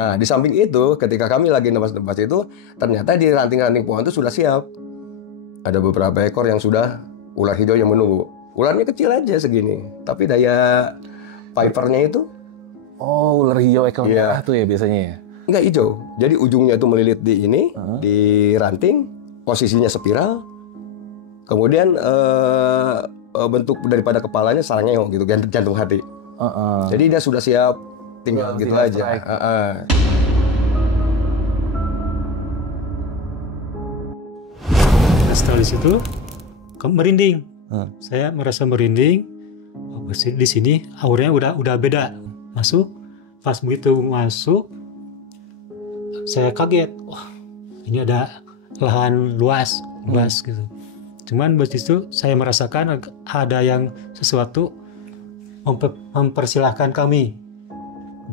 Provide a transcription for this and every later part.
Nah, di samping itu, ketika kami lagi nebas-nebas itu, ternyata di ranting-ranting pohon itu sudah siap. Ada beberapa ekor yang sudah ular hijau yang menunggu. Ularnya kecil aja segini, tapi daya vipernya itu Oh, ular hijau ekor Iya. merah tuh ya biasanya ya? nggak hijau. Jadi ujungnya itu melilit di ini, di ranting, posisinya spiral. Kemudian bentuk daripada kepalanya sarangnya gitu, jantung hati. Jadi dia sudah siap, tinggal gitu tinggal aja. strike. Setelah di situ merinding. Saya merasa merinding. Di sini auranya udah beda. Masuk, pas begitu masuk, saya kaget. Wah, ini ada lahan luas gitu. Cuman begitu saya merasakan ada yang sesuatu mempersilahkan kami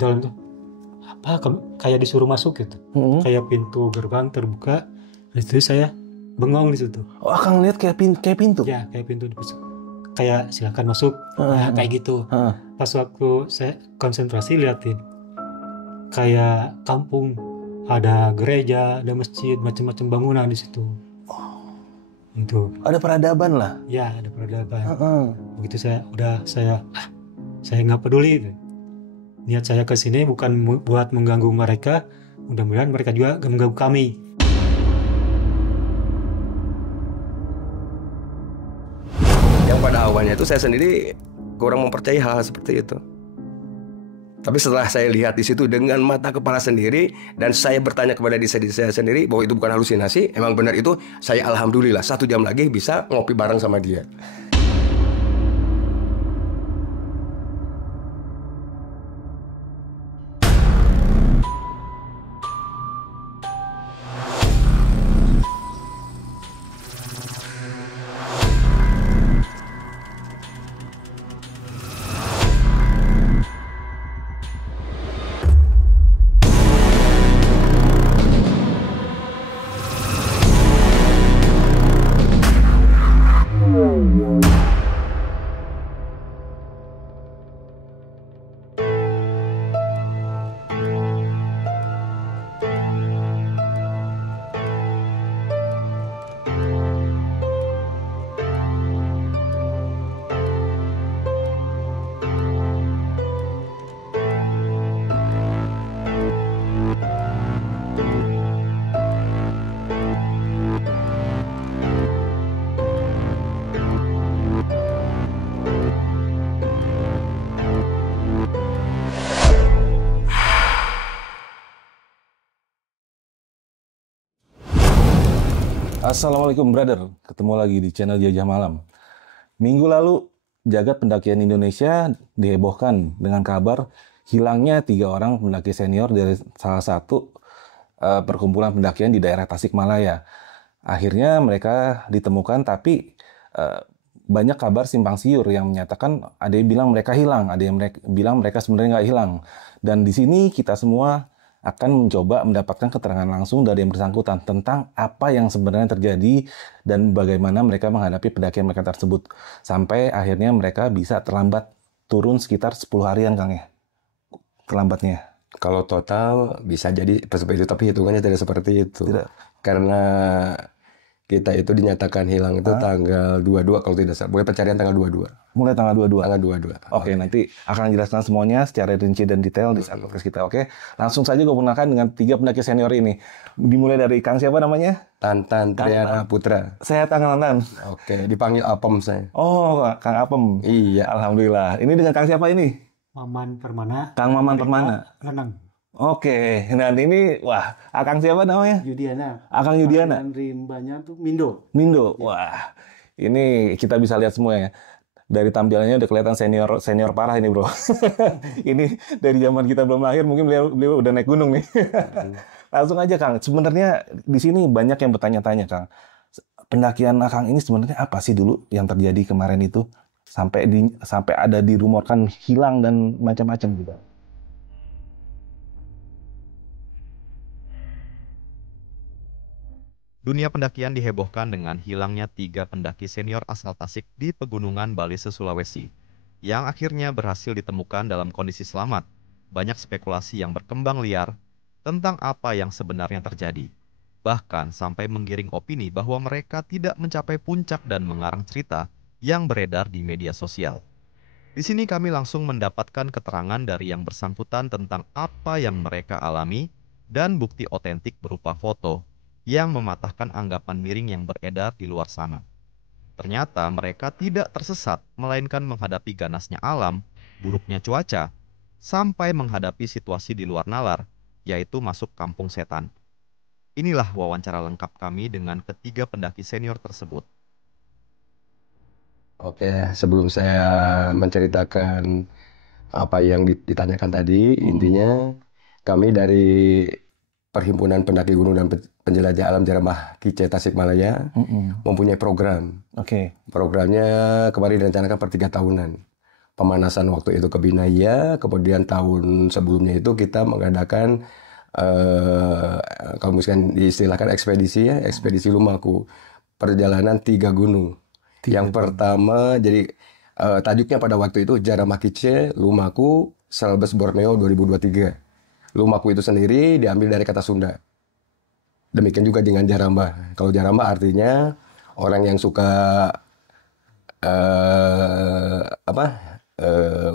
dalam tuh apa kayak disuruh masuk gitu. Kayak pintu gerbang terbuka. Itu saya bengong di situ. Oh, Akang lihat kayak pintu? Ya, kayak pintu dibuka. Kayak silakan masuk. Nah, kayak gitu. Pas waktu saya konsentrasi liatin, kayak kampung, ada gereja, ada masjid, macam-macam bangunan di situ. Itu. Ada peradaban lah. Ya, ada peradaban. Begitu saya nggak peduli. Niat saya ke sini bukan buat mengganggu mereka. Mudah-mudahan mereka juga gak mengganggu kami. Yang pada awalnya itu saya sendiri kurang mempercayai hal-hal seperti itu. Tapi setelah saya lihat di situ dengan mata kepala sendiri dan saya bertanya kepada diri saya sendiri bahwa itu bukan halusinasi, emang benar itu, saya alhamdulillah 1 jam lagi bisa ngopi bareng sama dia. Assalamualaikum brother, ketemu lagi di channel Jajah Malam. Minggu lalu, jagat pendakian Indonesia dihebohkan dengan kabar hilangnya 3 orang pendaki senior dari salah satu perkumpulan pendakian di daerah Tasikmalaya. Akhirnya mereka ditemukan, tapi banyak kabar simpang siur yang menyatakan ada yang bilang mereka hilang, ada yang bilang mereka sebenarnya nggak hilang. Dan di sini kita semua akan mencoba mendapatkan keterangan langsung dari yang bersangkutan tentang apa yang sebenarnya terjadi dan bagaimana mereka menghadapi pendakian mereka tersebut. Sampai akhirnya mereka bisa terlambat turun sekitar 10 harian, Kang ya. Terlambatnya. Kalau total bisa jadi seperti itu, tapi hitungannya tidak seperti itu. Tidak. Karena kita itu dinyatakan hilang itu tanggal 22 kalau tidak salah. Pokoknya pencarian tanggal 22. Mulai tanggal 22. Tanggal 22. Oke, nanti akan jelaskan semuanya secara rinci dan detail di saat podcast kita. Oke, langsung saja gue perkenalkan dengan 3 pendaki senior ini. Dimulai dari Kang siapa namanya? Tantan Triana Putra. Saya Tangan. Oke, dipanggil Apem saya. Oh, Kang Apem. Iya. Alhamdulillah. Ini dengan Kang siapa ini? Maman Permana. Kang Maman Permana. Renang. Oke, nah ini wah, Akang siapa namanya? Yudiana. Akang Yudiana. Dan rimbanya tuh Mindo. Wah, ini kita bisa lihat semua ya. Dari tampilannya udah kelihatan senior parah ini bro. Ini dari zaman kita belum lahir, mungkin beliau udah naik gunung nih. Langsung aja Kang, sebenarnya di sini banyak yang bertanya-tanya Kang. Pendakian Akang ini sebenarnya apa sih dulu yang terjadi kemarin itu? Sampai ada dirumorkan hilang dan macam-macam juga. Dunia pendakian dihebohkan dengan hilangnya 3 pendaki senior asal Tasik di Pegunungan Balise, Sulawesi, yang akhirnya berhasil ditemukan dalam kondisi selamat banyak spekulasi yang berkembang liar tentang apa yang sebenarnya terjadi. Bahkan sampai menggiring opini bahwa mereka tidak mencapai puncak dan mengarang cerita yang beredar di media sosial. Di sini kami langsung mendapatkan keterangan dari yang bersangkutan tentang apa yang mereka alami dan bukti otentik berupa foto yang mematahkan anggapan miring yang beredar di luar sana. Ternyata mereka tidak tersesat, melainkan menghadapi ganasnya alam, buruknya cuaca, sampai menghadapi situasi di luar nalar, yaitu masuk kampung setan. Inilah wawancara lengkap kami dengan ketiga pendaki senior tersebut. Oke, sebelum saya menceritakan apa yang ditanyakan tadi, intinya kami dari Perhimpunan Pendaki Gunung dan Penjelajah Alam Jeramah Kice Tasikmalaya mempunyai program. Oke. Programnya kemarin direncanakan per 3 tahunan. Pemanasan waktu itu ke Binaya, kemudian tahun sebelumnya itu kita mengadakan kalau misalkan diistilahkan ekspedisi ya, ekspedisi Lumaku, perjalanan 3 gunung. Yang pertama jadi tajuknya pada waktu itu Jeramah Kice Lumaku Salbes Borneo 2023. Lumaku itu sendiri diambil dari kata Sunda. Demikian juga dengan Jaramba. Kalau Jaramba artinya orang yang suka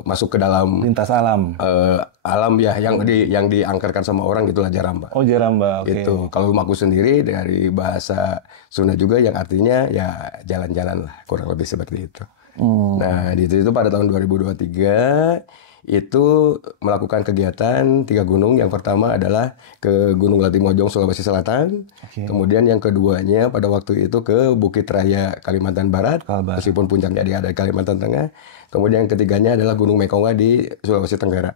masuk ke dalam Lintas alam. alam ya yang diangkerkan sama orang, itulah Jaramba. Oh, Jaramba. Oke. Itu. Kalau Lumaku sendiri dari bahasa Sunda juga yang artinya ya jalan-jalan lah, kurang lebih seperti itu. Nah, di itu pada tahun 2023 itu melakukan kegiatan 3 gunung. Yang pertama adalah ke Gunung Latimojong, Sulawesi Selatan. Kemudian yang keduanya pada waktu itu ke Bukit Raya, Kalimantan Barat, meskipun puncaknya ada di Kalimantan Tengah. Kemudian yang ketiganya adalah Gunung Mekonga di Sulawesi Tenggara.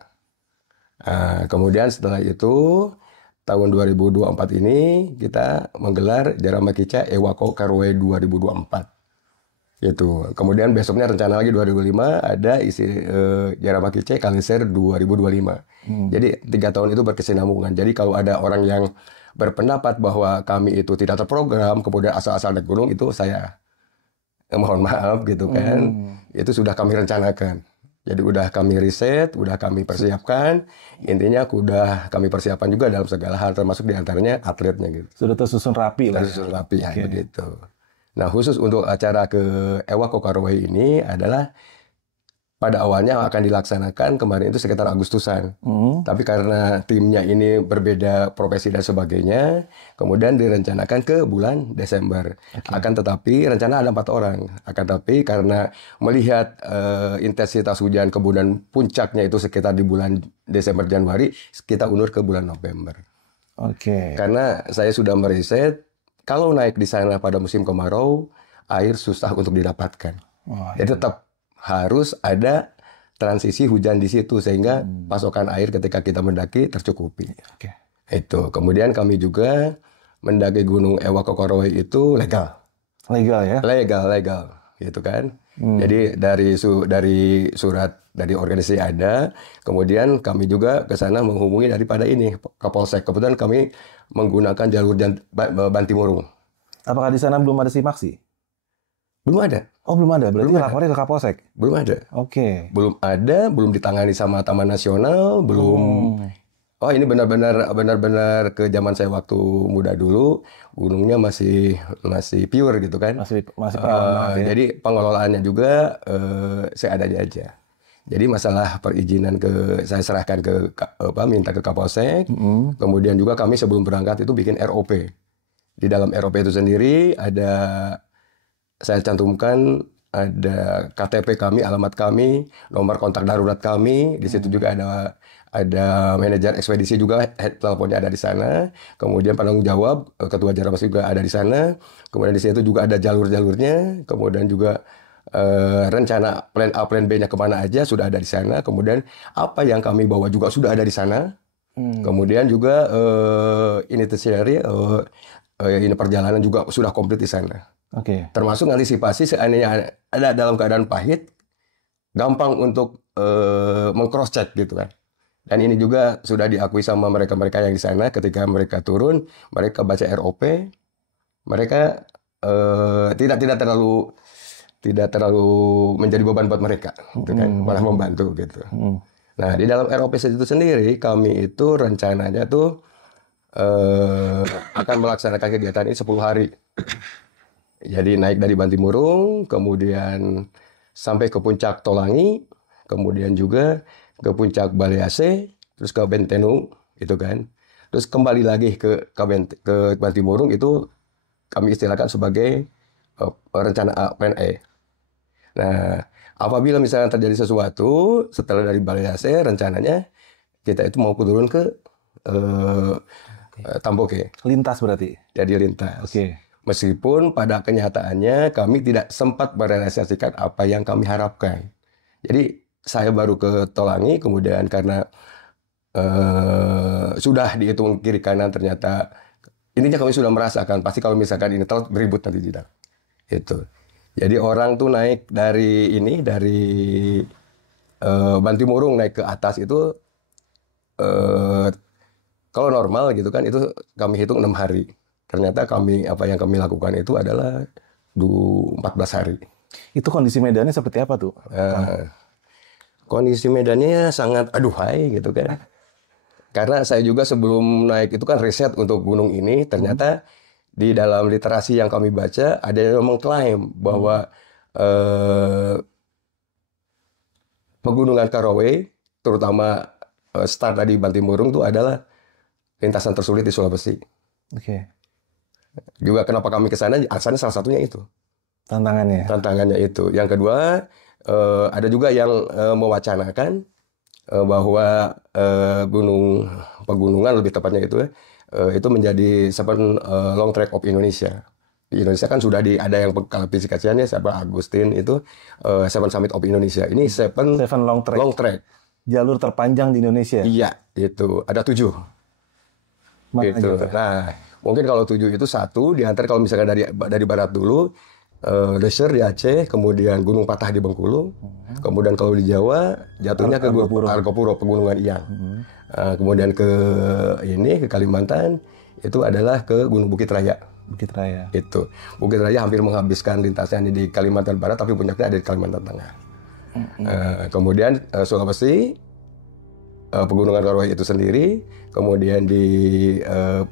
Kemudian setelah itu tahun 2024 ini kita menggelar Jeramah Kice Ewako Karowe 2024. Itu. Kemudian besoknya rencana lagi 2005 ada Jeramah Kice Kaliser 2025. Jadi 3 tahun itu berkesinambungan. Jadi kalau ada orang yang berpendapat bahwa kami itu tidak terprogram, kemudian asal-asal naik gunung, itu saya mohon maaf gitu kan. Itu sudah kami rencanakan. Jadi udah kami riset, udah kami persiapkan. Intinya udah kami persiapkan juga dalam segala hal, termasuk diantaranya atletnya gitu. Sudah tersusun rapi lah. Tersusun rapi ya, begitu. Nah, khusus untuk acara ke Ewako Karowe ini adalah pada awalnya akan dilaksanakan kemarin itu sekitar Agustusan. Tapi karena timnya ini berbeda profesi dan sebagainya, kemudian direncanakan ke bulan Desember. Akan tetapi rencana ada 4 orang. Akan tetapi karena melihat intensitas hujan, kemudian puncaknya itu sekitar di bulan Desember Januari, kita undur ke bulan November. Karena saya sudah meriset, kalau naik di sana pada musim kemarau, air susah untuk didapatkan. Jadi tetap harus ada transisi hujan di situ sehingga pasokan air ketika kita mendaki tercukupi. Itu. Kemudian kami juga mendaki Gunung Ewako Karowe itu legal. Legal ya? Legal, gitu kan. Jadi dari surat dari organisasi ada, kemudian kami juga ke sana menghubungi daripada ini Kapolsek. Kebetulan kami menggunakan jalur Bantimurung. Apakah di sana belum ada simaksi? Belum ada. Oh, belum ada. Berarti lapornya ke Kapolsek? Belum ada. Belum ada, belum ditangani sama Taman Nasional, belum. Oh, ini benar-benar ke zaman saya waktu muda dulu, gunungnya masih pure gitu kan. Masih perawan ya. Jadi pengelolaannya juga seadanya aja. Jadi masalah perizinan saya serahkan minta ke Kapolsek. Kemudian juga kami sebelum berangkat itu bikin ROP. Di dalam ROP itu sendiri saya cantumkan ada KTP kami, alamat kami, nomor kontak darurat kami. Di situ juga ada manajer ekspedisi juga, teleponnya ada di sana. Kemudian penanggung jawab ketua Jeramah juga ada di sana. Kemudian di situ juga ada jalur-jalurnya. Kemudian juga rencana plan A, plan B-nya kemana aja sudah ada di sana. Kemudian apa yang kami bawa juga sudah ada di sana. Kemudian juga ini perjalanan juga sudah komplit di sana. Termasuk antisipasi seandainya ada dalam keadaan pahit, gampang untuk meng-cross check gitu kan. Dan ini juga sudah diakui sama mereka-mereka yang di sana. Ketika mereka turun, mereka baca ROP, mereka tidak terlalu menjadi beban buat mereka, gitu kan, malah membantu gitu. Nah, di dalam ROPS itu sendiri kami itu rencananya tuh akan melaksanakan kegiatan ini 10 hari. Jadi naik dari Bantimurung, kemudian sampai ke puncak Tolangi, kemudian juga ke puncak Balease, terus ke Bentenu, itu kan. Terus kembali lagi ke Bantimurung, itu kami istilahkan sebagai rencana A, plan E. Nah, apabila misalnya terjadi sesuatu setelah dari Balease, rencananya kita itu mau turun ke Tamboke. Lintas berarti? Jadi lintas. Oke. Meskipun pada kenyataannya kami tidak sempat merealisasikan apa yang kami harapkan. Jadi saya baru ke Tolangi, kemudian karena sudah dihitung kiri kanan, ternyata intinya kami sudah merasakan pasti kalau misalkan ini telat beribut nanti tidak. Itu. Jadi orang tuh naik dari Bantimurung naik ke atas itu kalau normal gitu kan itu kami hitung 6 hari. Ternyata apa yang kami lakukan itu adalah 14 hari. Itu kondisi medannya seperti apa tuh? Kondisi medannya sangat aduhai gitu kan. Karena saya juga sebelum naik itu kan riset untuk gunung ini, ternyata di dalam literasi yang kami baca ada yang mengklaim bahwa pegunungan Karowe, terutama start dari Bantimurung itu adalah lintasan tersulit di Sulawesi. Oke. Juga kenapa kami ke sana, alasannya salah satunya itu. Tantangannya. Tantangannya itu. Yang kedua, ada juga yang mewacanakan bahwa pegunungan lebih tepatnya itu menjadi long trek of Indonesia. Di Indonesia kan sudah ada yang klasifikasiannya Agustin itu Seven Summit of Indonesia. Ini Seven long trek. Jalur terpanjang di Indonesia. Iya, itu ada 7. Gitu. Nah, mungkin kalau 7 itu satu di antara, kalau misalkan dari barat dulu, Desher di Aceh, kemudian Gunung Patah di Bengkulu, kemudian kalau di Jawa jatuhnya ke Argopuro, Pegunungan Iyang. Kemudian ke Kalimantan itu adalah ke Gunung Bukit Raya. Bukit Raya. Itu. Bukit Raya hampir menghabiskan lintasnya di Kalimantan Barat, tapi puncaknya ada di Kalimantan Tengah. Kemudian Sulawesi, Pegunungan Karowe itu sendiri, kemudian di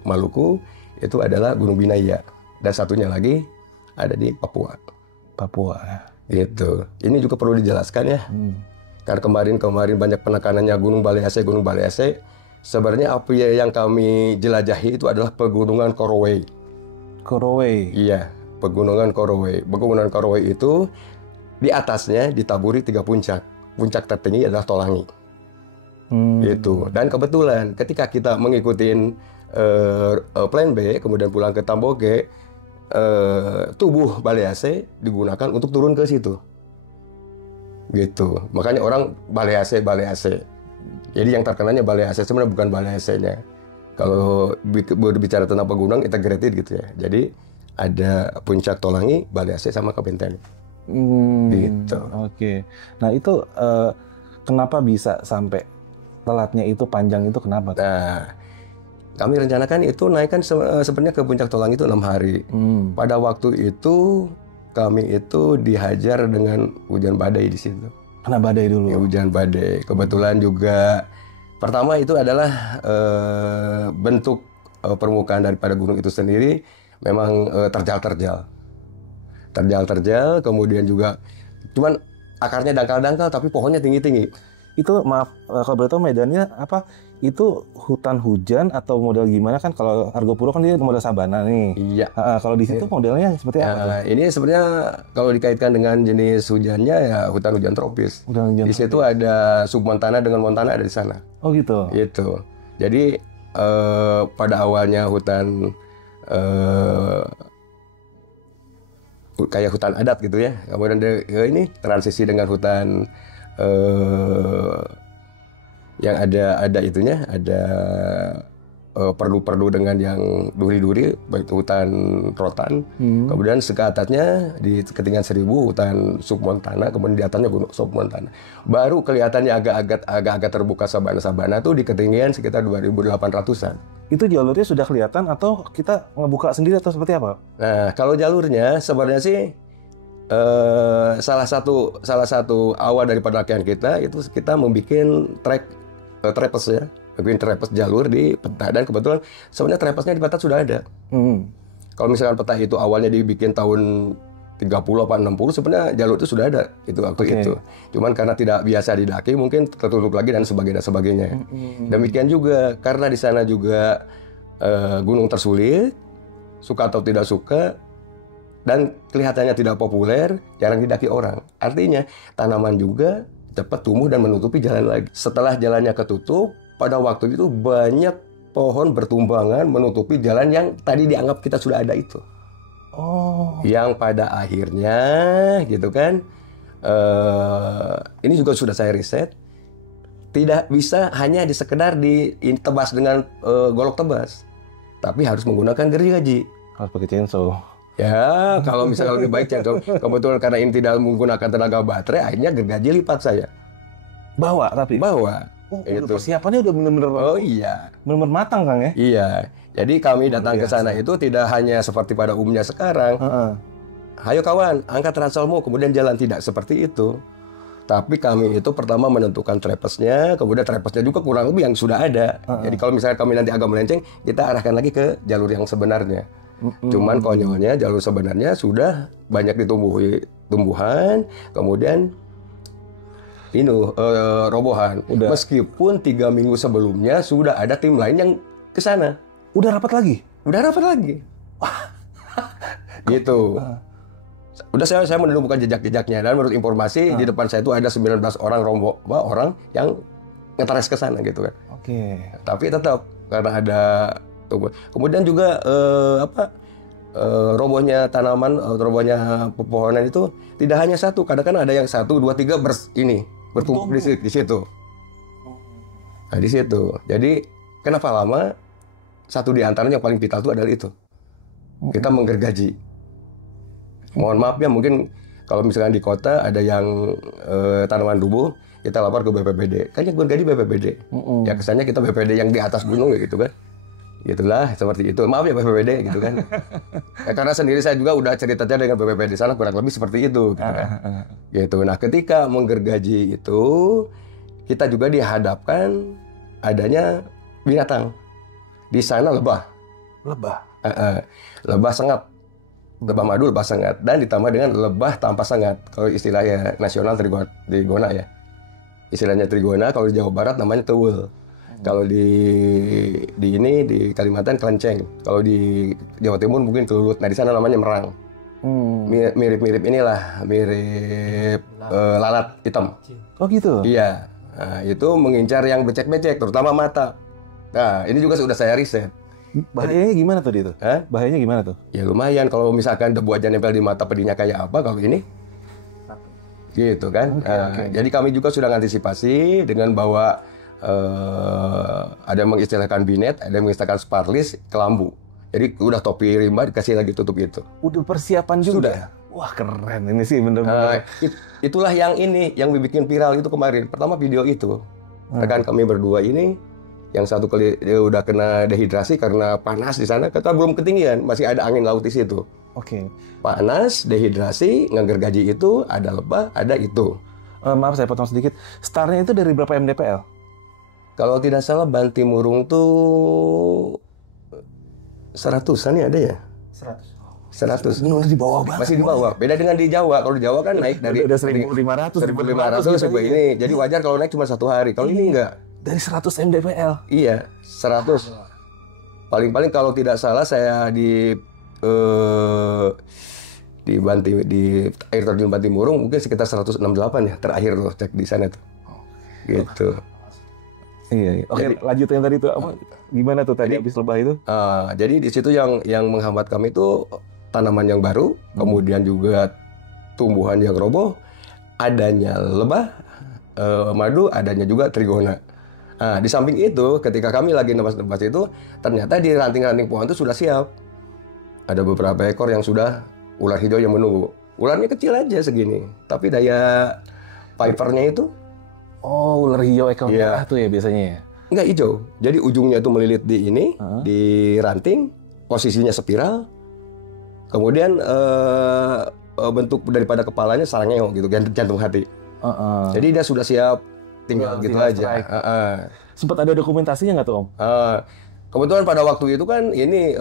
Maluku itu adalah Gunung Binaya, dan satunya lagi ada di Papua. Gitu. Ini juga perlu dijelaskan ya. Karena kemarin banyak penekanannya Gunung Balease. Sebenarnya apa yang kami jelajahi itu adalah Pegunungan Karowe. Iya, Pegunungan Karowe. Pegunungan Karowe itu di atasnya ditaburi 3 puncak. Puncak tertinggi adalah Tolangi. Gitu. Dan kebetulan ketika kita mengikuti plan B, kemudian pulang ke Tamboke, tubuh Balease digunakan untuk turun ke situ. Gitu. Makanya orang Balease. Jadi yang terkenalnya Balease, sebenarnya bukan Balease-nya. Kalau berbicara tentang pegunungan integrated gitu ya. Jadi ada puncak Tolangi, Balease sama Kabenteni. Gitu. Oke. Nah itu kenapa bisa sampai telatnya itu panjang itu kenapa? Nah, kami rencanakan itu naikkan sebenarnya ke puncak Tolangi itu 6 hari. Pada waktu itu kami itu dihajar dengan hujan badai di situ. Kena badai dulu. Ya, hujan badai. Kebetulan juga pertama itu adalah bentuk permukaan daripada gunung itu sendiri memang terjal-terjal. Kemudian juga cuman akarnya dangkal-dangkal tapi pohonnya tinggi-tinggi. Itu maaf kalau boleh tahu medannya apa? Itu hutan hujan atau model gimana kan? Kalau Argopuro kan dia model sabana nih. Iya. Kalau di situ modelnya seperti apa? Ini sebenarnya kalau dikaitkan dengan jenis hujannya ya hutan hujan tropis. Di situ ada submontana dengan montana ada di sana. Oh gitu. Gitu. Jadi pada awalnya hutan kayak hutan adat gitu ya. Kemudian ini transisi dengan hutan yang ada itunya, ada perlu dengan yang duri-duri, baik hutan rotan. Kemudian ke atasnya di ketinggian 1000 hutan submontana, kemudian di atasnya gunung submontana. Baru kelihatannya agak terbuka sabana-sabana tuh di ketinggian sekitar 2800-an. Itu jalurnya sudah kelihatan atau kita ngebuka sendiri atau seperti apa? Nah, kalau jalurnya sebenarnya sih salah satu awal dari pendakian kita itu kita membuat trapeze ya, bikin trapeze jalur di peta, dan kebetulan sebenarnya trapeze-nya di peta sudah ada. Kalau misalkan peta itu awalnya dibikin tahun 30 apa 60, sebenarnya jalur itu sudah ada itu waktu itu. Cuman karena tidak biasa didaki mungkin tertutup lagi dan sebagainya. Demikian juga karena di sana juga gunung tersulit, suka atau tidak suka, dan kelihatannya tidak populer, jarang didaki orang. Artinya tanaman juga cepat tumbuh dan menutupi jalan lagi. Setelah jalannya ketutup, pada waktu itu banyak pohon bertumbangan menutupi jalan yang tadi dianggap kita sudah ada itu. Yang pada akhirnya gitu kan, ini juga sudah saya riset, tidak bisa hanya sekedar ditebas dengan golok tebas, tapi harus menggunakan gergaji. Harus pakai chainsaw. Ya, kalau misalnya lebih baik chainsaw. Kebetulan karena ini tidak menggunakan tenaga baterai, akhirnya gergaji lipat saya. Bawa tapi? Bawa. Itu persiapannya udah bener-bener. Oh iya. Bener-bener matang Kang ya? Iya. Jadi kami datang ke sana itu tidak hanya seperti pada umumnya sekarang. Hayo kawan, angkat ranselmu, kemudian jalan, tidak seperti itu. Tapi kami itu pertama menentukan trapeze-nya, kemudian trapeze-nya juga kurang lebih yang sudah ada. Jadi kalau misalnya kami nanti agak melenceng, kita arahkan lagi ke jalur yang sebenarnya. Cuman konyolnya jalur sebenarnya sudah banyak ditumbuhi tumbuhan, kemudian robohan. Meskipun 3 minggu sebelumnya sudah ada tim lain yang ke sana. Udah rapat lagi? Udah rapat lagi. Gitu. Udah saya menemukan jejak-jejaknya, dan menurut informasi di depan saya itu ada 19 orang yang ngetres ke sana gitu kan. Tapi tetap karena ada kemudian juga robohnya tanaman, robohnya pepohonan itu tidak hanya satu, kadang-kadang ada yang 1, 2, 3 bertumbuh di situ. Nah, di situ. Jadi kenapa lama? Satu di antaranya yang paling vital itu adalah itu. Kita menggergaji. Mohon maaf ya, mungkin kalau misalkan di kota ada yang tanaman rubuh, kita lapor ke BPBD. Kan yang gergaji BPBD. Ya kesannya kita BPBD yang di atas gunung gitu kan. Gitulah, seperti itu. Maaf ya BPBD gitu kan. Ya, karena sendiri saya juga udah cerita-cerita dengan BPBD sana kurang lebih seperti itu gitu kan. Gitu. Nah, ketika menggergaji itu kita juga dihadapkan adanya binatang. Di sana lebah. Lebah sengat. Lebah madu, lebah sengat, dan ditambah dengan lebah tanpa sengat. Kalau istilahnya nasional trigona ya. Istilahnya trigona, kalau di Jawa Barat namanya tewul. Kalau di Kalimantan kelenceng. Kalau di Jawa Timur mungkin kelulut. Nah, di sana namanya merang. Mirip-mirip inilah, mirip lalat hitam. Oh gitu? Iya. Nah, itu mengincar yang becek-becek, terutama mata. Nah, ini juga sudah saya riset. Bahayanya gimana tadi itu? Bahayanya gimana tuh? Ya lumayan, kalau misalkan debu aja nempel di mata, pedihnya kayak apa kalau ini? Gitu kan. Jadi kami juga sudah antisipasi dengan bawa ada yang mengistilahkan binet, ada yang mengistilahkan sparlis, kelambu. Jadi udah topi rimba dikasih lagi tutup itu. Udah persiapan juga? Sudah. Wah keren ini sih bener-bener. Itulah yang bikin viral itu kemarin. Pertama video itu. Rekan kami berdua ini, yang satu kali dia udah kena dehidrasi karena panas di sana, kita belum ketinggian, masih ada angin laut di situ. Panas, dehidrasi, ngegergaji itu, ada lebah, ada itu. Maaf saya potong sedikit. Startnya itu dari berapa mdpl? Kalau tidak salah Bantimurung tuh 100-an ya ada ya? 100. Ini udah di bawah banget. Masih di bawah. Beda dengan di Jawa. Kalau di Jawa kan naik dari udah 1.500 gitu ini. Jadi wajar kalau naik cuma 1 hari. Kalau ini enggak. Dari 100 mdpl. Iya, 100. Paling-paling kalau tidak salah saya di air terjun Bantimurung mungkin sekitar 168 ya terakhir tuh cek di sana tuh. Gitu. Iya. Oke, lanjut yang tadi itu apa? Gimana tuh tadi habis lebah itu? Jadi di situ yang menghambat kami itu tanaman yang baru, kemudian juga tumbuhan yang roboh, adanya lebah, madu, adanya juga trigona. Nah, di samping itu, ketika kami lagi nebas-nebas itu, ternyata di ranting-ranting pohon itu sudah siap. Ada beberapa ekor yang sudah ular hijau yang menunggu. Ularnya kecil aja segini, tapi daya pipernya itu. Oh, ular hijau ekor merah tuh ya biasanya ya? Enggak hijau. Jadi ujungnya itu melilit di ini, di ranting, posisinya spiral. Kemudian bentuk daripada kepalanya sarangnya gitu, jantung hati. Jadi dia sudah siap tinggal gitu aja. Sempat ada dokumentasinya nggak tuh Om? Kebetulan pada waktu itu kan ini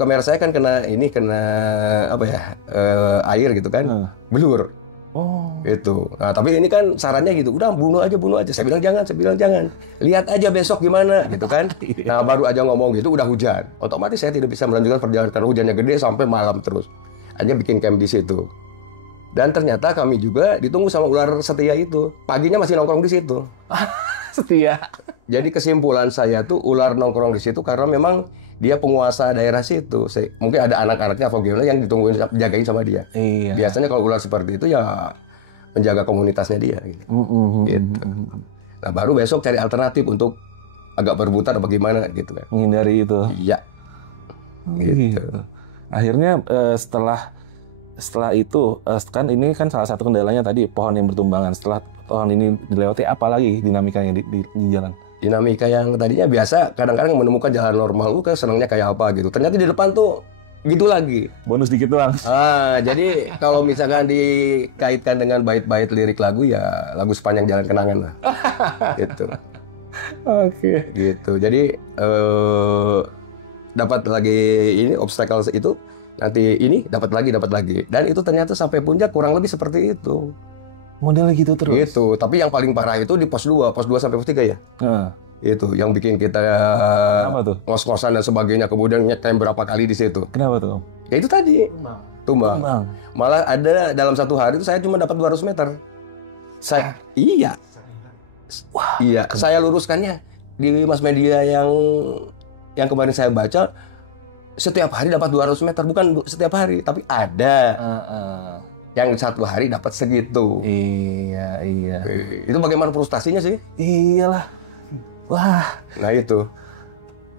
kamera saya kan kena apa ya, air gitu kan, blur. Itu. Nah, tapi ini kan sarannya gitu, udah bunuh aja. Saya bilang jangan. Lihat aja besok gimana gitu kan. Nah, baru aja ngomong gitu udah hujan. Otomatis saya tidak bisa melanjutkan perjalanan karena hujannya gede sampai malam terus. Hanya bikin camp di situ. Dan ternyata kami juga ditunggu sama ular setia itu. Paginya masih nongkrong di situ. Setia. Jadi kesimpulan saya tuh ular nongkrong di situ karena memang dia penguasa daerah situ. Mungkin ada anak-anaknya atau gimana yang ditungguin, jagain sama dia. Iya. Biasanya kalau ular seperti itu ya menjaga komunitasnya dia. Gitu. Gitu. Nah baru besok cari alternatif untuk agak berebutan atau bagaimana gitu kan. Menghindari itu. Iya. Gitu. Akhirnya setelah itu kan ini kan salah satu kendalanya tadi pohon yang bertumbangan. Setelah pohon ini dilewati, apa lagi dinamikanya di jalan? Dinamika yang tadinya biasa, kadang-kadang menemukan jalan normal, lu kan senangnya kayak apa gitu. Ternyata di depan tuh gitu lagi. Bonus dikit doang. Jadi kalau misalkan dikaitkan dengan bait-bait lirik lagu ya lagu Sepanjang Jalan Kenangan lah. Gitu. Oke. Gitu. Jadi dapat lagi ini obstacles itu, nanti ini dapat lagi. Dan itu ternyata sampai puncak kurang lebih seperti itu. Modelnya gitu terus. Gitu. Tapi yang paling parah itu di pos 2 sampai pos 3 ya. Itu yang bikin kita ngos-ngosan dan sebagainya, kemudian nyetem berapa kali di situ. Kenapa tuh? Ya itu tadi. Tumbang. Malah ada dalam satu hari itu saya cuma dapat 200 meter. Iya. Wah. Iya, saya luruskannya di mass media yang kemarin saya baca, setiap hari dapat 200 meter, bukan setiap hari, tapi ada. Yang satu hari dapat segitu. Iya. Itu bagaimana frustasinya sih? Iyalah. Wah. Nah itu.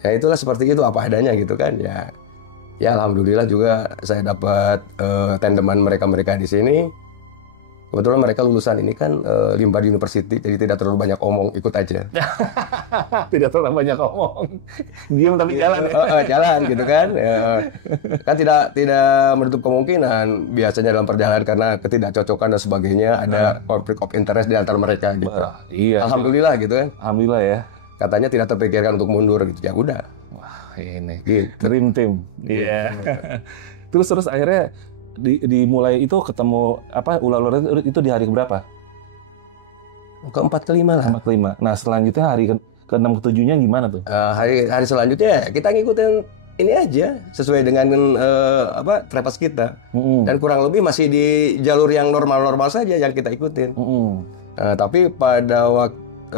Ya itulah seperti itu apa adanya gitu kan ya. Ya alhamdulillah juga saya dapat tandeman mereka di sini. Kebetulan mereka lulusan ini kan Limbar University, jadi tidak terlalu banyak omong, ikut aja. Tidak terlalu banyak omong. Diam tapi jalan ya. Jalan gitu kan. Kan tidak menutup kemungkinan biasanya dalam perjalanan karena ketidakcocokan dan sebagainya ada konflik of interest di antara mereka gitu. Iya. Alhamdulillah gitu kan. Alhamdulillah ya. Katanya tidak terpikirkan untuk mundur gitu. Ya udah. Wah, ini gitu. Dream team. Iya. Terus akhirnya dimulai itu ketemu ular-ular itu di hari keberapa? Keempat kelima lah. Nah selanjutnya hari ke-6 ke-7-nya gimana tuh? Hari selanjutnya kita ngikutin ini aja sesuai dengan trapas kita. Dan kurang lebih masih di jalur yang normal-normal saja yang kita ikutin. Tapi pada waktu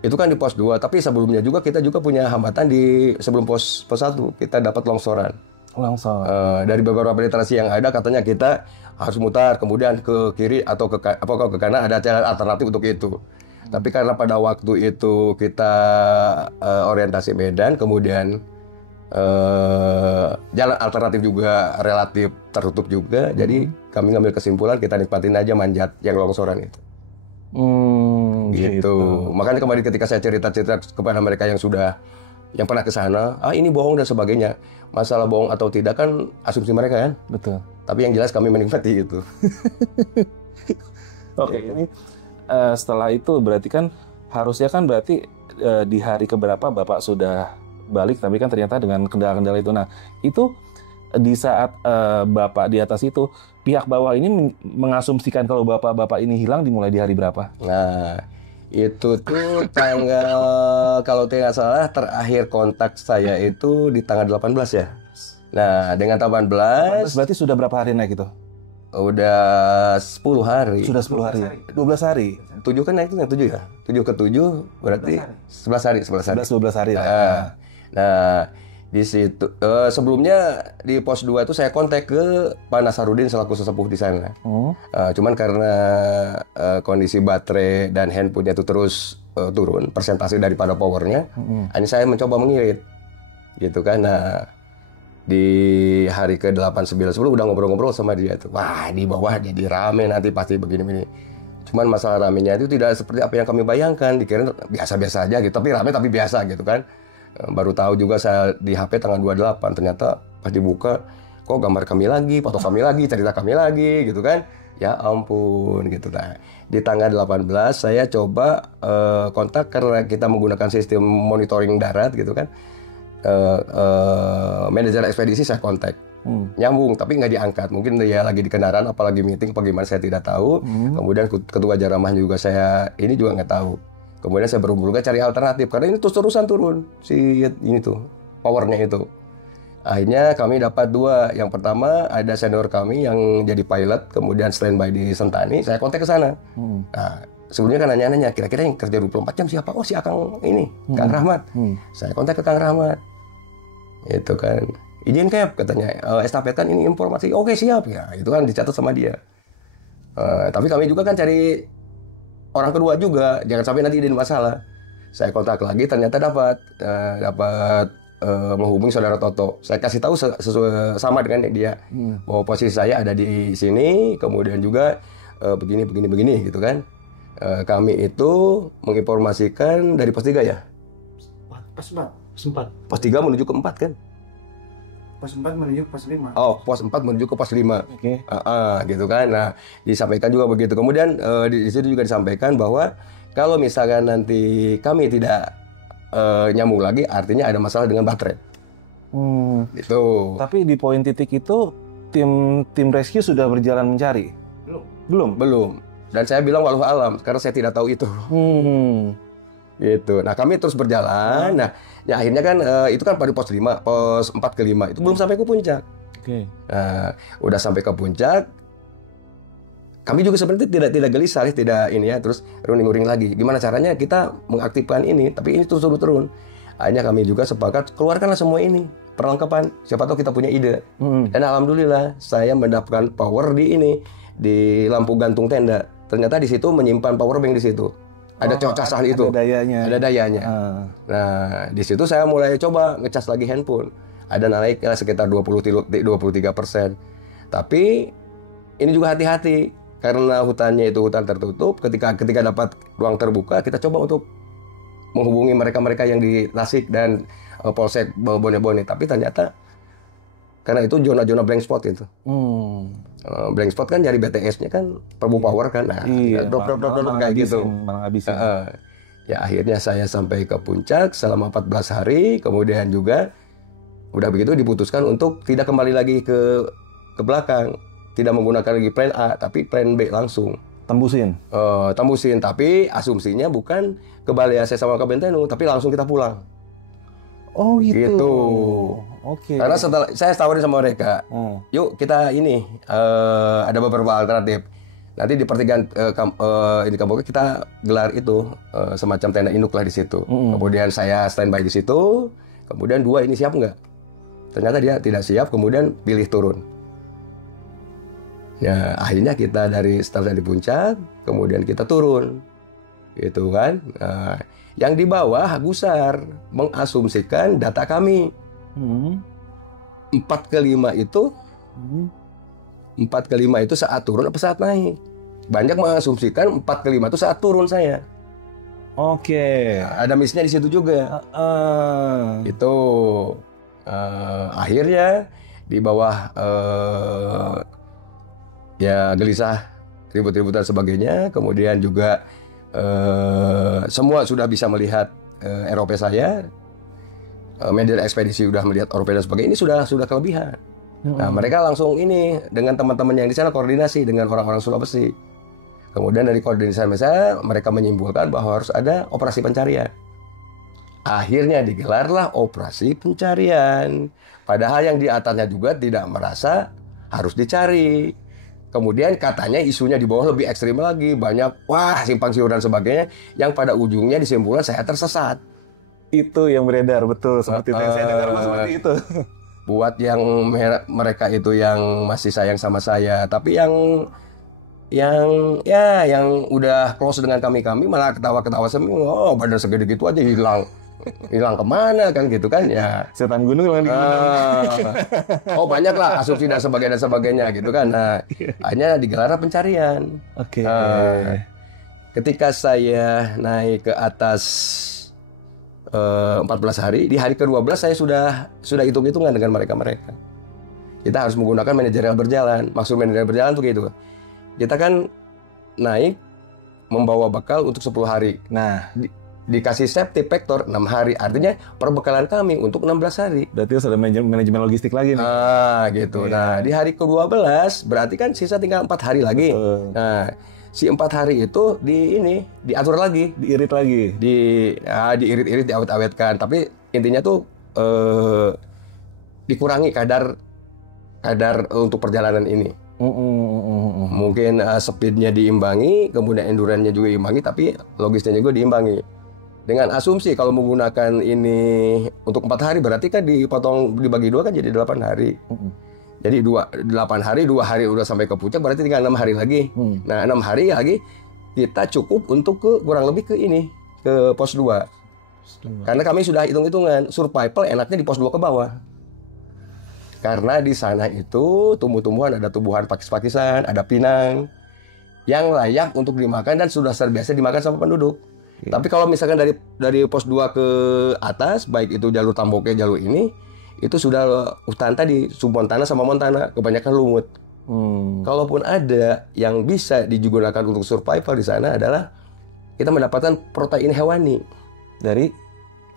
itu kan di pos 2, tapi sebelumnya juga kita punya hambatan sebelum pos 1 kita dapat longsoran. Dari beberapa literasi yang ada katanya kita harus mutar kemudian ke kiri atau ke kanan, ada jalan alternatif untuk itu. Tapi karena pada waktu itu kita orientasi Medan, kemudian jalan alternatif juga relatif tertutup juga, jadi kami ngambil kesimpulan kita nikmatin aja manjat yang longsoran itu. Gitu. Makanya kemarin ketika saya cerita kepada mereka yang pernah ke sana, ini bohong dan sebagainya. Masalah bohong atau tidak kan asumsi mereka kan. Betul. Tapi yang jelas kami menikmati itu. Oke, ini setelah itu berarti kan harusnya kan berarti di hari keberapa Bapak sudah balik, tapi kan ternyata dengan kendala-kendala itu. Nah, itu di saat Bapak di atas itu, pihak bawah ini mengasumsikan kalau Bapak ini hilang dimulai di hari berapa? Nah, itu tuh tanggal, kalau tidak salah terakhir kontak saya itu di tanggal 18 ya. Nah, dengan 18 berarti sudah berapa hari naik itu? Udah 10 hari. Sudah 10 hari. 12 hari. 7 kan naik itu yang 7 ya? 7 ke 7 berarti 11 hari. 11-12 hari. Nah, di situ sebelumnya di pos 2 itu saya kontak ke Pak Nasarudin selaku sesepuh di sana. Cuman karena kondisi baterai dan handphonenya itu terus turun persentase daripada powernya, ini saya mencoba mengirit, gitu kan. Nah, di hari ke-8, 9, 10 udah ngobrol-ngobrol sama dia tuh. Wah, di bawah jadi rame nanti pasti begini-begini. Cuman masalah ramenya itu tidak seperti apa yang kami bayangkan. Dikira biasa-biasa aja gitu, tapi rame tapi biasa gitu kan. Baru tahu juga saya di HP tanggal 28, ternyata pas dibuka kok gambar kami lagi, foto kami lagi, cerita kami lagi gitu kan. Ya ampun gitu. Nah, di tanggal 18 saya coba kontak karena kita menggunakan sistem monitoring darat gitu kan. Manajer ekspedisi saya kontak. Nyambung tapi nggak diangkat, mungkin dia lagi di kendaraan apalagi meeting apa gimana saya tidak tahu. Kemudian ketua Jaramah juga saya ini juga nggak tahu. Kemudian saya berhubung cari alternatif karena ini terus-terusan turun si ini tuh powernya itu. Akhirnya kami dapat 2. Yang pertama ada senior kami yang jadi pilot kemudian standby di Sentani, saya kontak ke sana. Nah, sebelumnya kan nanya-nanya kira-kira yang kerja 24 jam siapa? Oh si Akang ini, Kang Rahmat. Saya kontak ke Kang Rahmat. Itu kan izin Cap katanya, estafetkan ini informasi. Oke siap ya, itu kan dicatat sama dia. Tapi kami juga kan cari orang kedua juga, jangan sampai nanti ada masalah. Saya kontak lagi, ternyata dapat menghubungi saudara Toto. Saya kasih tahu sesuai sama dengan dia bahwa posisi saya ada di sini, kemudian juga begini gitu kan. Kami itu menginformasikan dari pos 3 ya. Pos 4. Pos 3 menuju ke 4 kan. Pos 4 menuju pos 5. Oh, pos 4 menuju ke pos 5. Oke. Gitu kan. Nah, disampaikan juga begitu. Kemudian di situ juga disampaikan bahwa kalau misalkan nanti kami tidak nyambung lagi, artinya ada masalah dengan baterai. Gitu. Tapi di poin titik itu tim rescue sudah berjalan mencari? Belum. Dan saya bilang walau alam karena saya tidak tahu itu. Gitu. Nah, kami terus berjalan. Nah, ya akhirnya kan itu kan pada pos 5, pos 4 ke 5 itu belum sampai ke puncak. Oke. Nah, udah sampai ke puncak. Kami juga sebenarnya tidak gelisah, tidak ini ya, terus running lagi. Gimana caranya kita mengaktifkan ini, tapi ini terus turun. Akhirnya kami juga sepakat keluarkanlah semua ini perlengkapan. Siapa tahu kita punya ide. Dan alhamdulillah saya mendapatkan power di lampu gantung tenda. Ternyata di situ menyimpan power bank di situ. Ada casan itu. Ada dayanya. Nah, di situ saya mulai coba ngecas lagi handphone. Ada naik sekitar 23%. Tapi ini juga hati-hati karena hutannya itu hutan tertutup. Ketika dapat ruang terbuka, kita coba untuk menghubungi mereka yang di Tasik dan Polsek Bone-Bone. Tapi ternyata karena itu zona-zona blank spot itu. Blank spot kan dari BTS-nya kan Perbu Power kan. Nah, drop kayak gitu. Ya akhirnya saya sampai ke puncak selama 14 hari. Kemudian juga udah begitu diputuskan untuk tidak kembali lagi ke belakang. Tidak menggunakan lagi plan A, tapi plan B langsung. Tembusin? Tembusin, tapi asumsinya bukan ke Balai AC sama ke Bentenu, tapi langsung kita pulang. Oh gitu. Oke. Karena setelah saya tawarin sama mereka, yuk kita ini ada beberapa alternatif. Nanti di pertigaan ini Kamboja kita gelar itu semacam tenda induk lah di situ. Kemudian saya standby di situ. Kemudian 2 ini siap nggak? Ternyata dia tidak siap. Kemudian pilih turun. Ya akhirnya kita start dari puncak, kemudian kita turun, gitu kan. Nah, yang di bawah Gusar mengasumsikan data kami 4 ke 5 itu 4 ke 5 itu saat turun apa saat naik. Banyak mengasumsikan 4 ke 5 itu saat turun saya. Oke. Ada miss-nya di situ juga. Itu akhirnya di bawah ya gelisah, ribut-ributan sebagainya. Kemudian juga semua sudah bisa melihat ROP saya. Manajer ekspedisi sudah melihat ROP dan sebagainya. Ini sudah kelebihan. Nah, mereka langsung ini dengan teman-teman yang di sana koordinasi dengan orang-orang Sulawesi. Kemudian dari koordinasi saya, mereka menyimpulkan bahwa harus ada operasi pencarian. Akhirnya digelarlah operasi pencarian. Padahal yang di atasnya juga tidak merasa harus dicari. Kemudian katanya isunya di bawah lebih ekstrim lagi, banyak simpang siur dan sebagainya, yang pada ujungnya disimpulkan saya tersesat. Itu yang beredar, betul, seperti itu yang saya dengar seperti itu. Buat yang mereka itu yang masih sayang sama saya, tapi yang udah close dengan kami malah ketawa-ketawa semua. Oh, badan segede gitu aja hilang kemana kan gitu kan ya. Setan gunung yang di gunung. Oh banyak lah asumsi dan sebagainya gitu kan. Nah akhirnya digelar pencarian. Oke. Ketika saya naik ke atas 14 hari, di hari ke-12 saya sudah hitung-hitungan dengan mereka. kita harus menggunakan manajerial berjalan. Maksud manajerial berjalan tuh gitu. Kita kan naik membawa bekal untuk 10 hari. Nah, Dikasih safety factor 6 hari. Artinya perbekalan kami untuk 16 hari. berarti harus ada manajemen logistik lagi nih. Gitu. Iya. Nah, di hari ke-12 berarti kan sisa tinggal 4 hari lagi. Betul. Nah, si 4 hari itu diatur lagi, Diirit lagi. diirit-irit, diawet-awetkan. Tapi intinya tuh dikurangi kadar untuk perjalanan ini. Mungkin speednya diimbangi, kemudian endurance-nya juga diimbangi, tapi logisnya juga diimbangi. Dengan asumsi kalau menggunakan ini untuk 4 hari, berarti kan dipotong dibagi 2 kan jadi 8 hari. Jadi 8 hari, 2 hari udah sampai ke puncak, berarti tinggal 6 hari lagi. Nah, 6 hari lagi kita cukup untuk kurang lebih ke pos 2. Karena kami sudah hitung-hitungan, survival enaknya di pos 2 ke bawah. Karena di sana itu tumbuh-tumbuhan, ada tumbuhan pakis-pakisan, ada pinang yang layak untuk dimakan dan sudah terbiasa dimakan sama penduduk. Tapi kalau misalkan dari pos 2 ke atas, baik itu jalur Tamboke, jalur ini, itu sudah hutan tadi, submontana sama montana, kebanyakan lumut. Kalaupun ada yang bisa digunakan untuk survival di sana adalah kita mendapatkan protein hewani Dari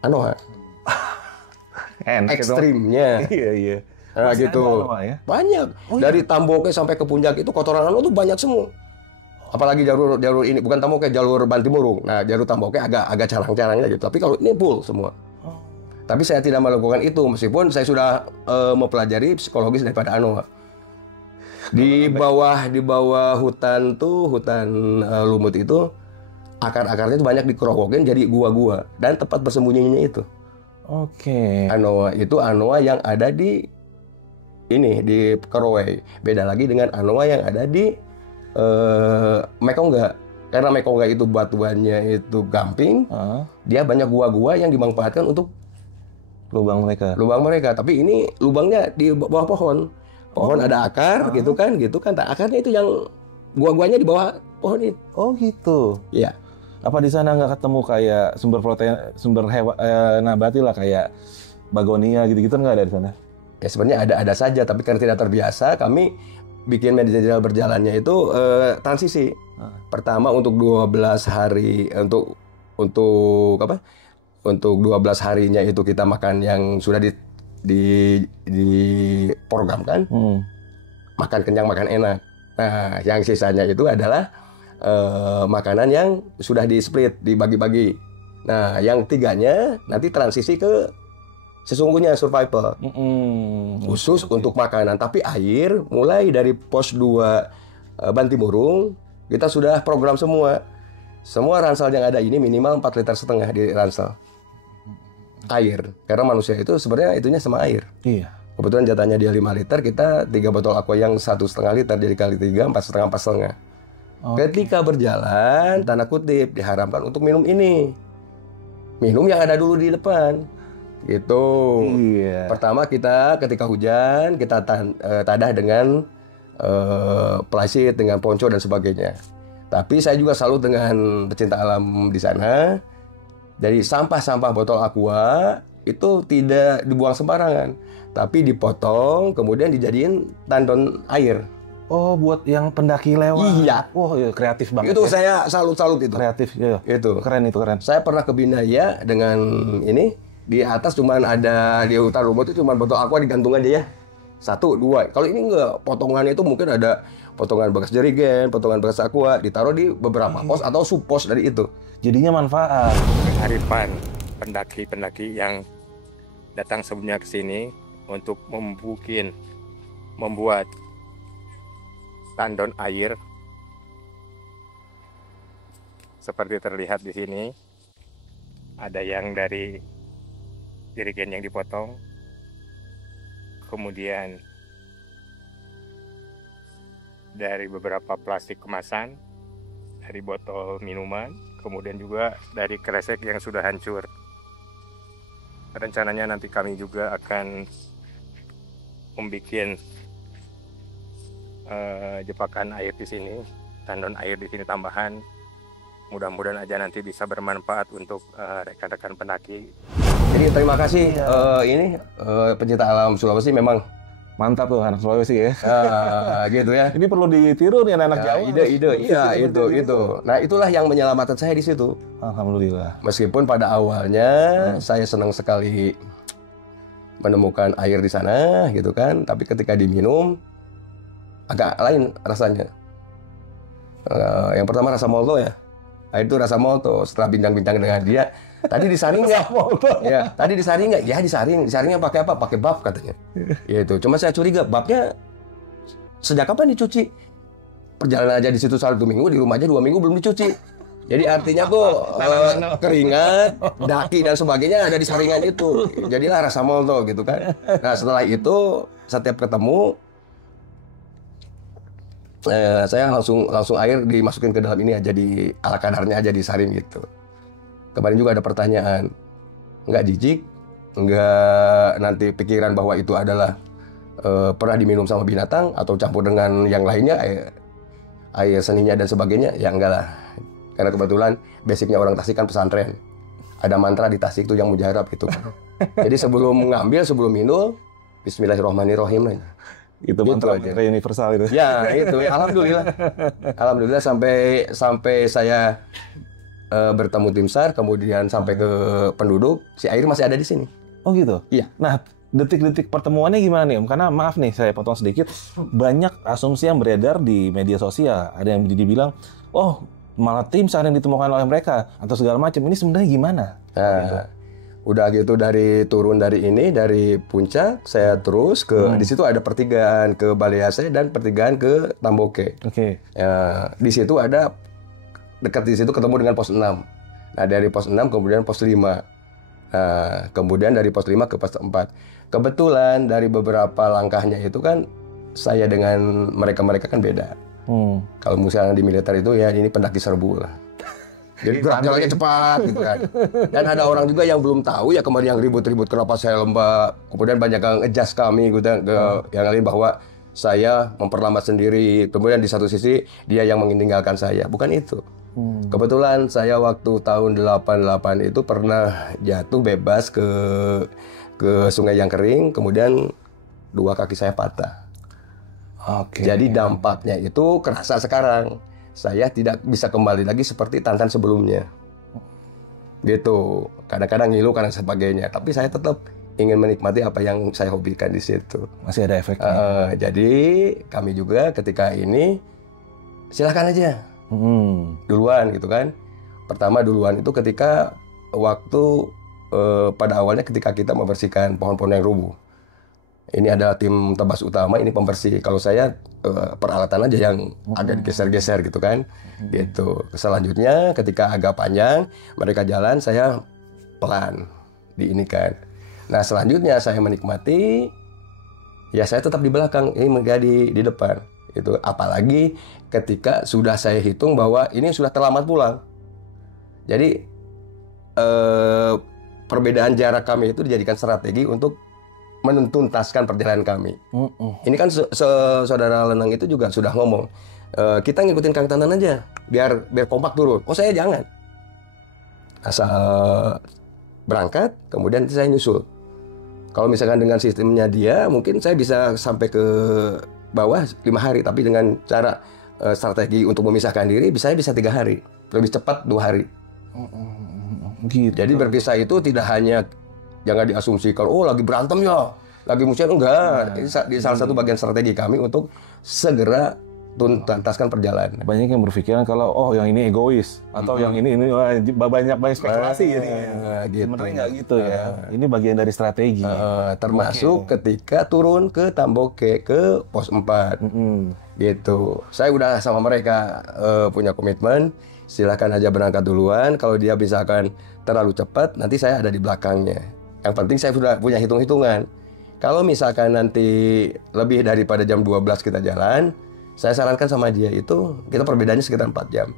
anoa. enak itu. Ekstrimnya. Iya. Nah, Masih gitu. ada anoa ya? Banyak. Dari Tamboke sampai ke puncak itu kotoran anoa tuh banyak semua. Apalagi jalur ini bukan Tamboke, jalur Bantimurung. Nah, jalur Tamboke agak carang-carangnya gitu. Tapi kalau ini full semua. Tapi saya tidak melakukan itu meskipun saya sudah mempelajari psikologis daripada anoa. Di bawah hutan lumut itu akar-akarnya itu banyak dikerowokin jadi gua-gua dan tempat bersembunyinya itu. Oke. Anoa itu anoa yang ada di Korowai. Beda lagi dengan anoa yang ada di Mekongga. Karena Mekongga itu batuannya itu gamping, dia banyak gua-gua yang dimanfaatkan untuk Lubang mereka. Tapi ini lubangnya di bawah pohon. Pohon ada akar gitu kan. Nah, akarnya itu yang gua-guanya di bawah pohon itu. Oh gitu. Iya. Apa di sana nggak ketemu kayak sumber protein, sumber nabati lah kayak bagonia gitu-gitu nggak ada di sana? Ya sebenarnya ada saja, tapi karena tidak terbiasa, kami bikin manajerial berjalannya itu transisi. Pertama untuk 12 hari untuk 12 harinya itu kita makan yang sudah diprogramkan. Makan kenyang, makan enak. Nah, yang sisanya itu adalah makanan yang sudah di-split, dibagi-bagi. Nah, yang 3-nya nanti transisi ke sesungguhnya survival. Khusus untuk makanan. Tapi air, mulai dari pos 2 Bantimurung, kita sudah program semua. Semua ransel yang ada ini minimal 4,5 liter di ransel. Air. Karena manusia itu sebenarnya itunya sama air. Iya. Kebetulan jatahnya dia 5 liter, kita 3 botol aqua yang 1,5 liter, jadi kali 3, 4,5. Ketika berjalan, tanda kutip, diharamkan untuk minum ini. Minum yang ada dulu di depan. Gitu. Iya. Pertama kita ketika hujan, kita tadah dengan plastik, dengan ponco dan sebagainya. Tapi saya juga salut dengan pecinta alam di sana. Jadi sampah-sampah botol aqua itu tidak dibuang sembarangan, tapi dipotong kemudian dijadiin tandon air. Oh, buat yang pendaki lewat. Iya. Oh, iya, kreatif banget. Itu ya. saya salut itu. Kreatif, iya. Itu. Keren. Saya pernah ke Binaya dengan ini, di atas cuman ada di hutan lumut itu cuman botol aqua digantung aja ya. 1, 2. Kalau ini enggak, potongannya itu mungkin ada potongan bekas jerigen, potongan bekas aqua, ditaruh di beberapa pos atau sub-pos dari itu. Jadinya manfaat. Kearifan pendaki-pendaki yang datang sebelumnya ke sini untuk membuat tandon air seperti terlihat di sini. Ada yang dari jerigen yang dipotong, kemudian dari beberapa plastik kemasan, dari botol minuman, kemudian juga dari kresek yang sudah hancur. Rencananya nanti kami juga akan membuat jepakan air di sini, tandon air di sini tambahan. Mudah-mudahan aja nanti bisa bermanfaat untuk rekan-rekan pendaki. Jadi terima kasih ini pencinta alam Sulawesi memang Mantap tuh anak Sulawesi ya. Gitu ya. Ini perlu ditiru nih anak-anak Nah, Jawa. ide-ide, iya itu. Nah itulah yang menyelamatkan saya di situ. Alhamdulillah. Meskipun pada awalnya saya senang sekali menemukan air di sana, gitu kan. Tapi ketika diminum agak lain rasanya. Yang pertama rasa molto ya. Nah, itu rasa molto. Setelah bincang-bincang dengan dia, tadi disaring nggak? Ya, tadi disaring nggak? Ya disaring. Disaringnya pakai apa? Pakai baf katanya. Ya itu. Cuma saya curiga, bafnya sejak kapan dicuci? Perjalanan aja di situ 1 minggu, di rumah aja 2 minggu belum dicuci. Jadi artinya tuh keringat, daki dan sebagainya ada di saringan itu. Jadilah rasa molto gitu kan. Nah setelah itu setiap ketemu saya langsung air dimasukin ke dalam ini aja, di ala kadarnya aja disaring gitu. Kemarin juga ada pertanyaan, nggak jijik, nggak nanti pikiran bahwa itu adalah pernah diminum sama binatang atau campur dengan yang lainnya, air seninya dan sebagainya, ya enggak lah. Karena kebetulan basicnya orang Tasik kan pesantren, ada mantra di Tasik tuh yang mujarab gitu. Jadi sebelum mengambil, sebelum minum, Bismillahirrahmanirrahim. Itu gitu mantra aja. universal itu. Ya itu, ya, alhamdulillah sampai saya bertemu tim SAR, kemudian sampai ke penduduk, si air masih ada di sini. Oh gitu? Iya. Nah, detik-detik pertemuannya gimana nih Om? Karena maaf nih, saya potong sedikit. Banyak asumsi yang beredar di media sosial. Ada yang dibilang, oh malah tim SAR yang ditemukan oleh mereka, atau segala macam. Ini sebenarnya gimana? Nah, Gitu. udah gitu turun dari puncak, saya terus ke di situ ada pertigaan ke Balease dan pertigaan ke Tamboke. Oke. Ya, di situ ada dekat di situ ketemu dengan pos 6. Nah, dari pos 6 kemudian pos 5. Nah, kemudian dari pos 5 ke pos 4. Kebetulan dari beberapa langkahnya itu kan saya dengan mereka kan beda. Kalau misalnya di militer itu ya ini pendaki serbu lah. Jadi jalannya cepat gitu kan. Dan ada orang juga yang belum tahu ya kemarin yang ribut-ribut kenapa saya lembab. Kemudian banyak yang adjust kami gitu ke yang lain bahwa saya memperlambat sendiri. Kemudian di satu sisi dia yang meninggalkan saya. Bukan itu. Kebetulan saya waktu tahun 88 itu pernah jatuh bebas ke sungai yang kering, kemudian 2 kaki saya patah. Oke. Jadi dampaknya itu kerasa sekarang. Saya tidak bisa kembali lagi seperti Tantan sebelumnya. Gitu. Kadang-kadang ngilu karena sebagainya. Tapi saya tetap ingin menikmati apa yang saya hobikan di situ. Masih ada efeknya. Jadi kami juga ketika ini silakan aja. Duluan gitu kan. Pertama duluan itu ketika waktu pada awalnya ketika kita membersihkan pohon-pohon yang rubuh. Ini adalah tim tebas utama, ini pembersih. Kalau saya peralatan aja yang agak geser-geser gitu kan. Gitu. Selanjutnya ketika agak panjang, mereka jalan, saya pelan diinikan. Nah, selanjutnya saya menikmati, ya saya tetap di belakang, ini menjadi di depan. Itu apalagi ketika sudah saya hitung bahwa ini sudah terlambat pulang. Jadi perbedaan jarak kami itu dijadikan strategi untuk menuntaskan perjalanan kami. Ini kan saudara Lenang itu juga sudah ngomong, kita ngikutin Kang Tantan aja, biar kompak turun. Oh saya jangan, asal berangkat, kemudian saya nyusul. Kalau misalkan dengan sistemnya dia, mungkin saya bisa sampai ke bawah 5 hari, tapi dengan cara strategi untuk memisahkan diri, saya bisa 3 hari, lebih cepat 2 hari. Gitu. Jadi berpisah itu tidak hanya jangan diasumsikan, oh lagi berantem ya, lagi musuhan, enggak. Ini salah satu bagian strategi kami untuk segera tuntaskan perjalanan. Banyak yang berpikiran kalau oh yang ini egois atau yang ini banyak spekulasi jadinya. Gitu. Sebenarnya nggak gitu ya. Ini bagian dari strategi. Termasuk ketika turun ke Tamboke ke pos 4. Gitu. Saya udah sama mereka punya komitmen, silakan aja berangkat duluan. Kalau dia misalkan terlalu cepat, nanti saya ada di belakangnya. Yang penting saya sudah punya hitung-hitungan. Kalau misalkan nanti lebih daripada jam 12 kita jalan, saya sarankan sama dia itu, kita perbedaannya sekitar 4 jam.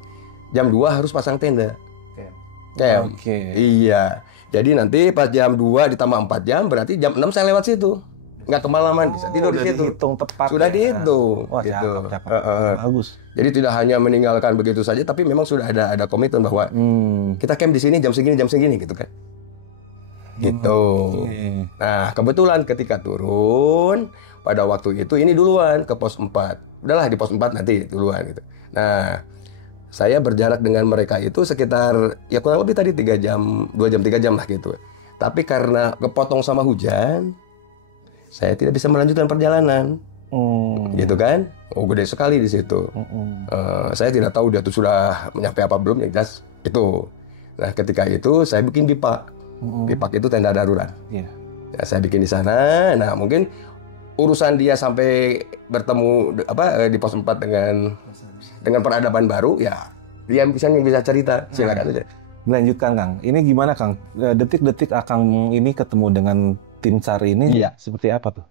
Jam 2 harus pasang tenda. Oke. Iya. Jadi nanti pas jam 2 ditambah 4 jam, berarti jam 6 saya lewat situ. Nggak kemalaman, bisa tidur di situ. Dihitung tepat. Sudah ya. dihitung. Wah, gitu. cakep. Bagus. Jadi tidak hanya meninggalkan begitu saja, tapi memang sudah ada komitmen bahwa kita camp di sini jam segini gitu kan. gitu. Nah, kebetulan ketika turun pada waktu itu ini duluan ke pos 4. Udahlah di pos 4 nanti duluan gitu. Nah, saya berjarak dengan mereka itu sekitar ya kurang lebih tadi 3 jam, 2 jam 3 jam lah gitu. Tapi karena kepotong sama hujan, saya tidak bisa melanjutkan perjalanan. Gitu kan? Oh, gede sekali di situ. Saya tidak tahu dia tuh sudah nyampe apa belum, yang jelas itu. Nah, ketika itu saya bikin bipak. Bipak itu tenda darurat. Ya, saya bikin di sana. Nah, mungkin urusan dia sampai bertemu di pos 4 dengan peradaban baru, ya dia yang bisa cerita. Silakan aja. Lanjutkan, Kang. Ini gimana, Kang? Detik-detik Akang ini ketemu dengan tim SAR ini seperti apa tuh?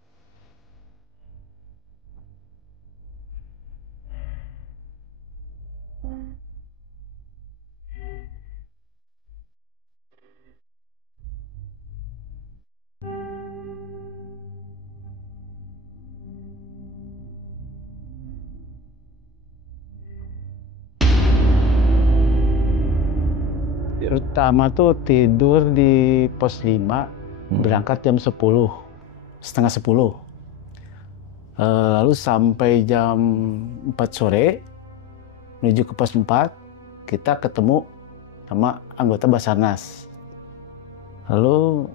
Pertama tuh tidur di pos 5, berangkat jam 10, setengah 10. Lalu sampai jam 4 sore, menuju ke pos 4, kita ketemu sama anggota Basarnas. Lalu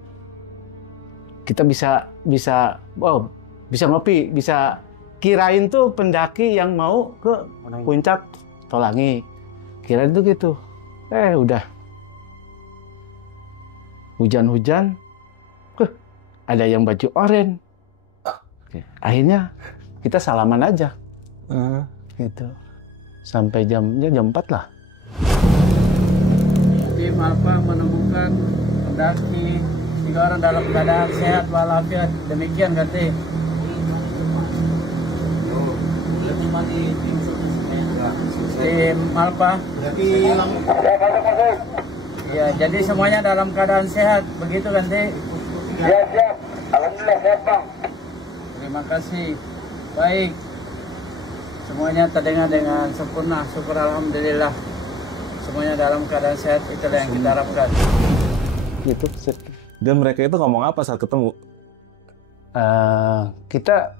kita bisa ngopi, bisa kirain tuh pendaki yang mau ke puncak Tolangi. Kirain tuh gitu. Udah hujan-hujan, ada yang baju oranye. Akhirnya kita salaman aja, gitu. Sampai jamnya jam 4 lah. Tim Alfa menemukan pendaki 3 orang dalam keadaan sehat walafiat. Demikian Kati. Tim Alfa. Ya, jadi semuanya dalam keadaan sehat, begitu kan, Ti? Ya, siap. Alhamdulillah sehat, Bang. Terima kasih. Baik. Semuanya terdengar dengan sempurna, syukur alhamdulillah. Semuanya dalam keadaan sehat, itulah yang kita harapkan. Gitu. Dan mereka itu ngomong apa saat ketemu? Kita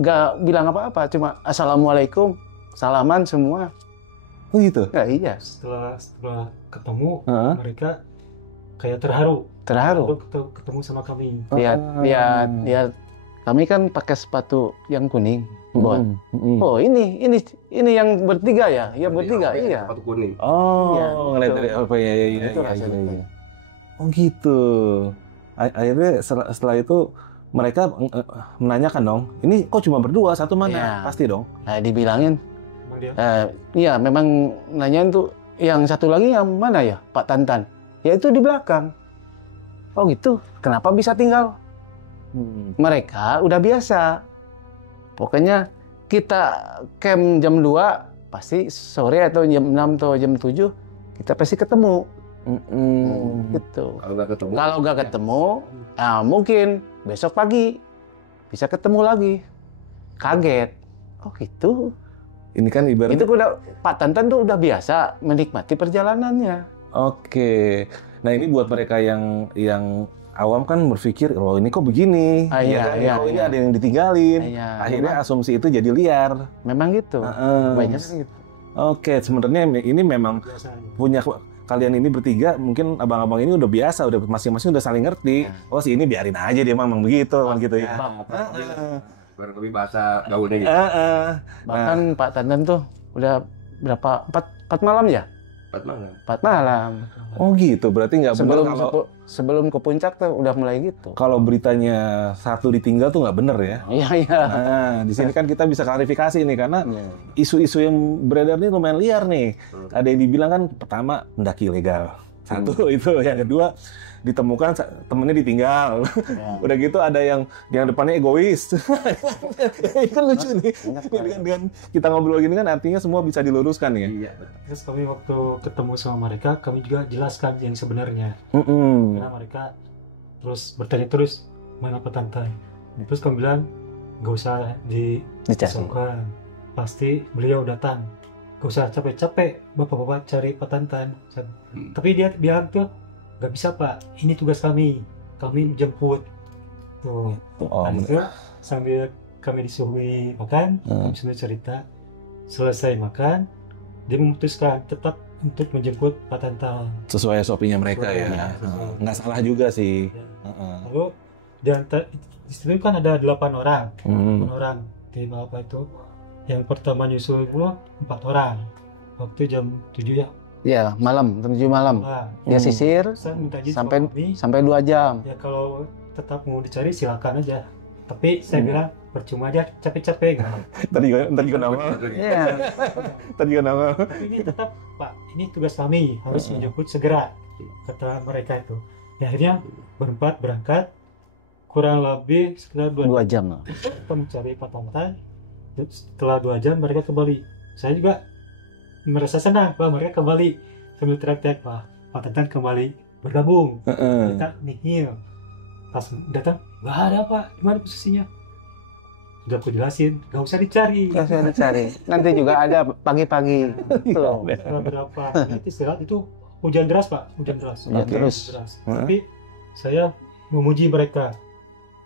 nggak bilang apa-apa, cuma assalamualaikum, salaman semua. Oh gitu? Ya, iya. Setelah ketemu, mereka kayak terharu. Ketemu sama kami. Lihat. Kami kan pakai sepatu yang kuning, Bon. Oh, ini yang bertiga ya? Yang bertiga, iya. Sepatu kuning. Oh, ya, ngeliat dari apa ya. Oh gitu. Akhirnya setelah itu mereka menanyakan dong, ini kok cuma berdua, satu mana? Ya. Pasti dong. Nah, dibilangin. Iya, memang nanyain tuh yang satu lagi yang mana ya, Pak Tantan? Ya itu di belakang. Oh gitu, kenapa bisa tinggal? Mereka udah biasa. Pokoknya kita camp jam 2, pasti sore atau jam 6 atau jam 7, kita pasti ketemu. Gitu. Kalau nggak ketemu, nah mungkin besok pagi bisa ketemu lagi. Kaget. Oh gitu. Ini kan ibaratnya itu udah Pak Tantan tuh udah biasa menikmati perjalanannya. Oke. Nah, ini buat mereka yang awam kan berpikir, loh ini kok begini? Ini ada yang ditinggalin. Akhirnya memang asumsi itu jadi liar. Memang gitu. Banyak gitu. Oke, sebenarnya ini memang punya kalian ini bertiga, mungkin abang-abang ini udah biasa, udah masing-masing udah saling ngerti. Oh, si ini biarin aja dia memang begitu, kan gitu ya. Lebih bahasa gaulnya gitu. Bahkan Pak Tantan tuh udah berapa? 4 malam ya? 4 malam. Oh gitu, berarti nggak benar sebelum ke puncak tuh udah mulai gitu. Kalau beritanya satu ditinggal tuh nggak bener ya? Iya. Nah, di sini kan kita bisa klarifikasi nih, karena isu-isu yang beredar ini lumayan liar nih. Ada yang dibilang kan, pertama pendaki ilegal. Satu itu, yang kedua ditemukan temennya ditinggal. Udah gitu ada yang depannya egois. Itu lucu nih. Dengan kita ngobrol gini kan artinya semua bisa diluruskan ya. Iya. Terus kami waktu ketemu sama mereka, kami juga jelaskan yang sebenarnya. Karena mereka terus bertanya terus, mana Pak Tantan? Terus kami bilang, nggak usah disosokkan. Pasti beliau datang. Nggak usah capek-capek, bapak-bapak cari Pak Tantan. Tapi dia bilang tuh, nggak bisa Pak, ini tugas kami kami jemput tuh. Oh, Nah, itu sambil kami disuruhi makan, kami sambil cerita. Selesai makan, dia memutuskan tetap untuk menjemput Pak Tantan. sesuai SOP-nya mereka ya. Nggak salah juga sih. Lalu di situ kan ada 8 orang, 8 orang tim apa itu. Yang pertama nyusul itu 4 orang. Waktu jam 7 ya. Ya, malam, 7 malam. Nah, Dia sisir saya minta izin sampai sama kami. 2 jam. Ya kalau tetap mau dicari silakan aja. Tapi saya bilang percuma aja capek-capek. Tadi juga nama. Iya. Tadi juga nama. Tapi ini tetap Pak, ini tugas kami harus menjemput segera, kata mereka itu. Ya, akhirnya berempat berangkat kurang lebih sekitar 2 jam. Kita mencari Pak Tantan. Setelah 2 jam mereka kembali. Saya juga merasa senang bahwa mereka kembali sambil teriak-teriak, Pak Tantan kembali bergabung. Kita nihil. Pas datang, nggak ada Pak, di mana posisinya? Udah aku jelasin, nggak usah dicari. Nggak usah dicari. Nanti juga ada pagi-pagi. Tuh. Setelah berapa menit istirahat itu hujan deras Pak, hujan deras. Ya, terus. Tapi saya memuji mereka,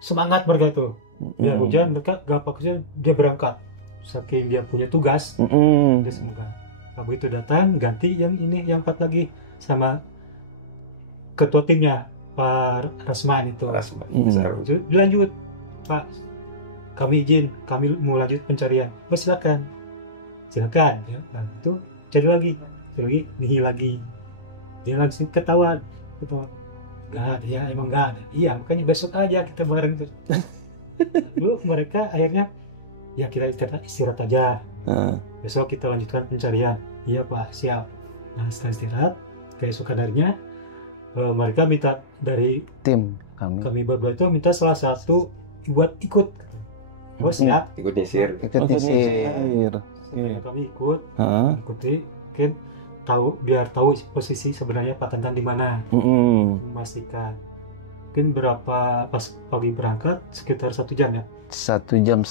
semangat mereka tuh. Biar hujan mereka gak fokusnya, dia berangkat. Saking dia punya tugas, dia semangat. Nah, begitu datang ganti yang ini, yang 4 lagi sama ketua timnya Pak Rasman itu. Dilanjut, Pak, kami izin, kami mau lanjut pencarian. Silakan. Ya. Nah, itu cari lagi, nihil lagi. Dia langsung ketahuan. Gak ada ya, emang gak ada. Iya, makanya besok aja kita bareng terus. Lalu mereka akhirnya, ya kita istirahat aja. Besok kita lanjutkan pencarian. Iya Pak, siap. Nah, setelah istirahat, keesokan harinya mereka minta dari tim kami berdua itu minta salah satu buat ikut. Oh siap. Ikut nyisir. Kami ikut, ikuti, kan biar tahu posisi sebenarnya Pak Tantan di mana. Memastikan. Mungkin berapa pas pagi berangkat sekitar 1 jam ya. 1,5 jam.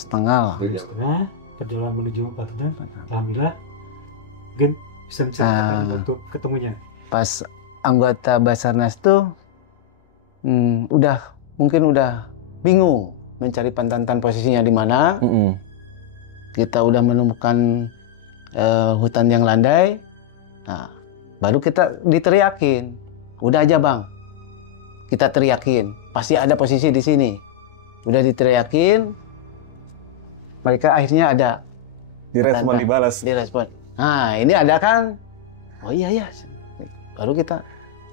Perjalanan menuju Pak Tantan. Alhamdulillah, mungkin bisa menceritakan untuk ketemunya. Pas anggota Basarnas tuh mungkin udah bingung mencari Pak Tantan posisinya di mana. Kita udah menemukan hutan yang landai. Nah, baru kita diteriakin, udah aja Bang, kita teriakin, pasti ada posisi di sini. Udah diteriakin, mereka akhirnya ada. Direspon, dibalas. Direspon. Nah, ini ada kan? Oh iya ya. Baru kita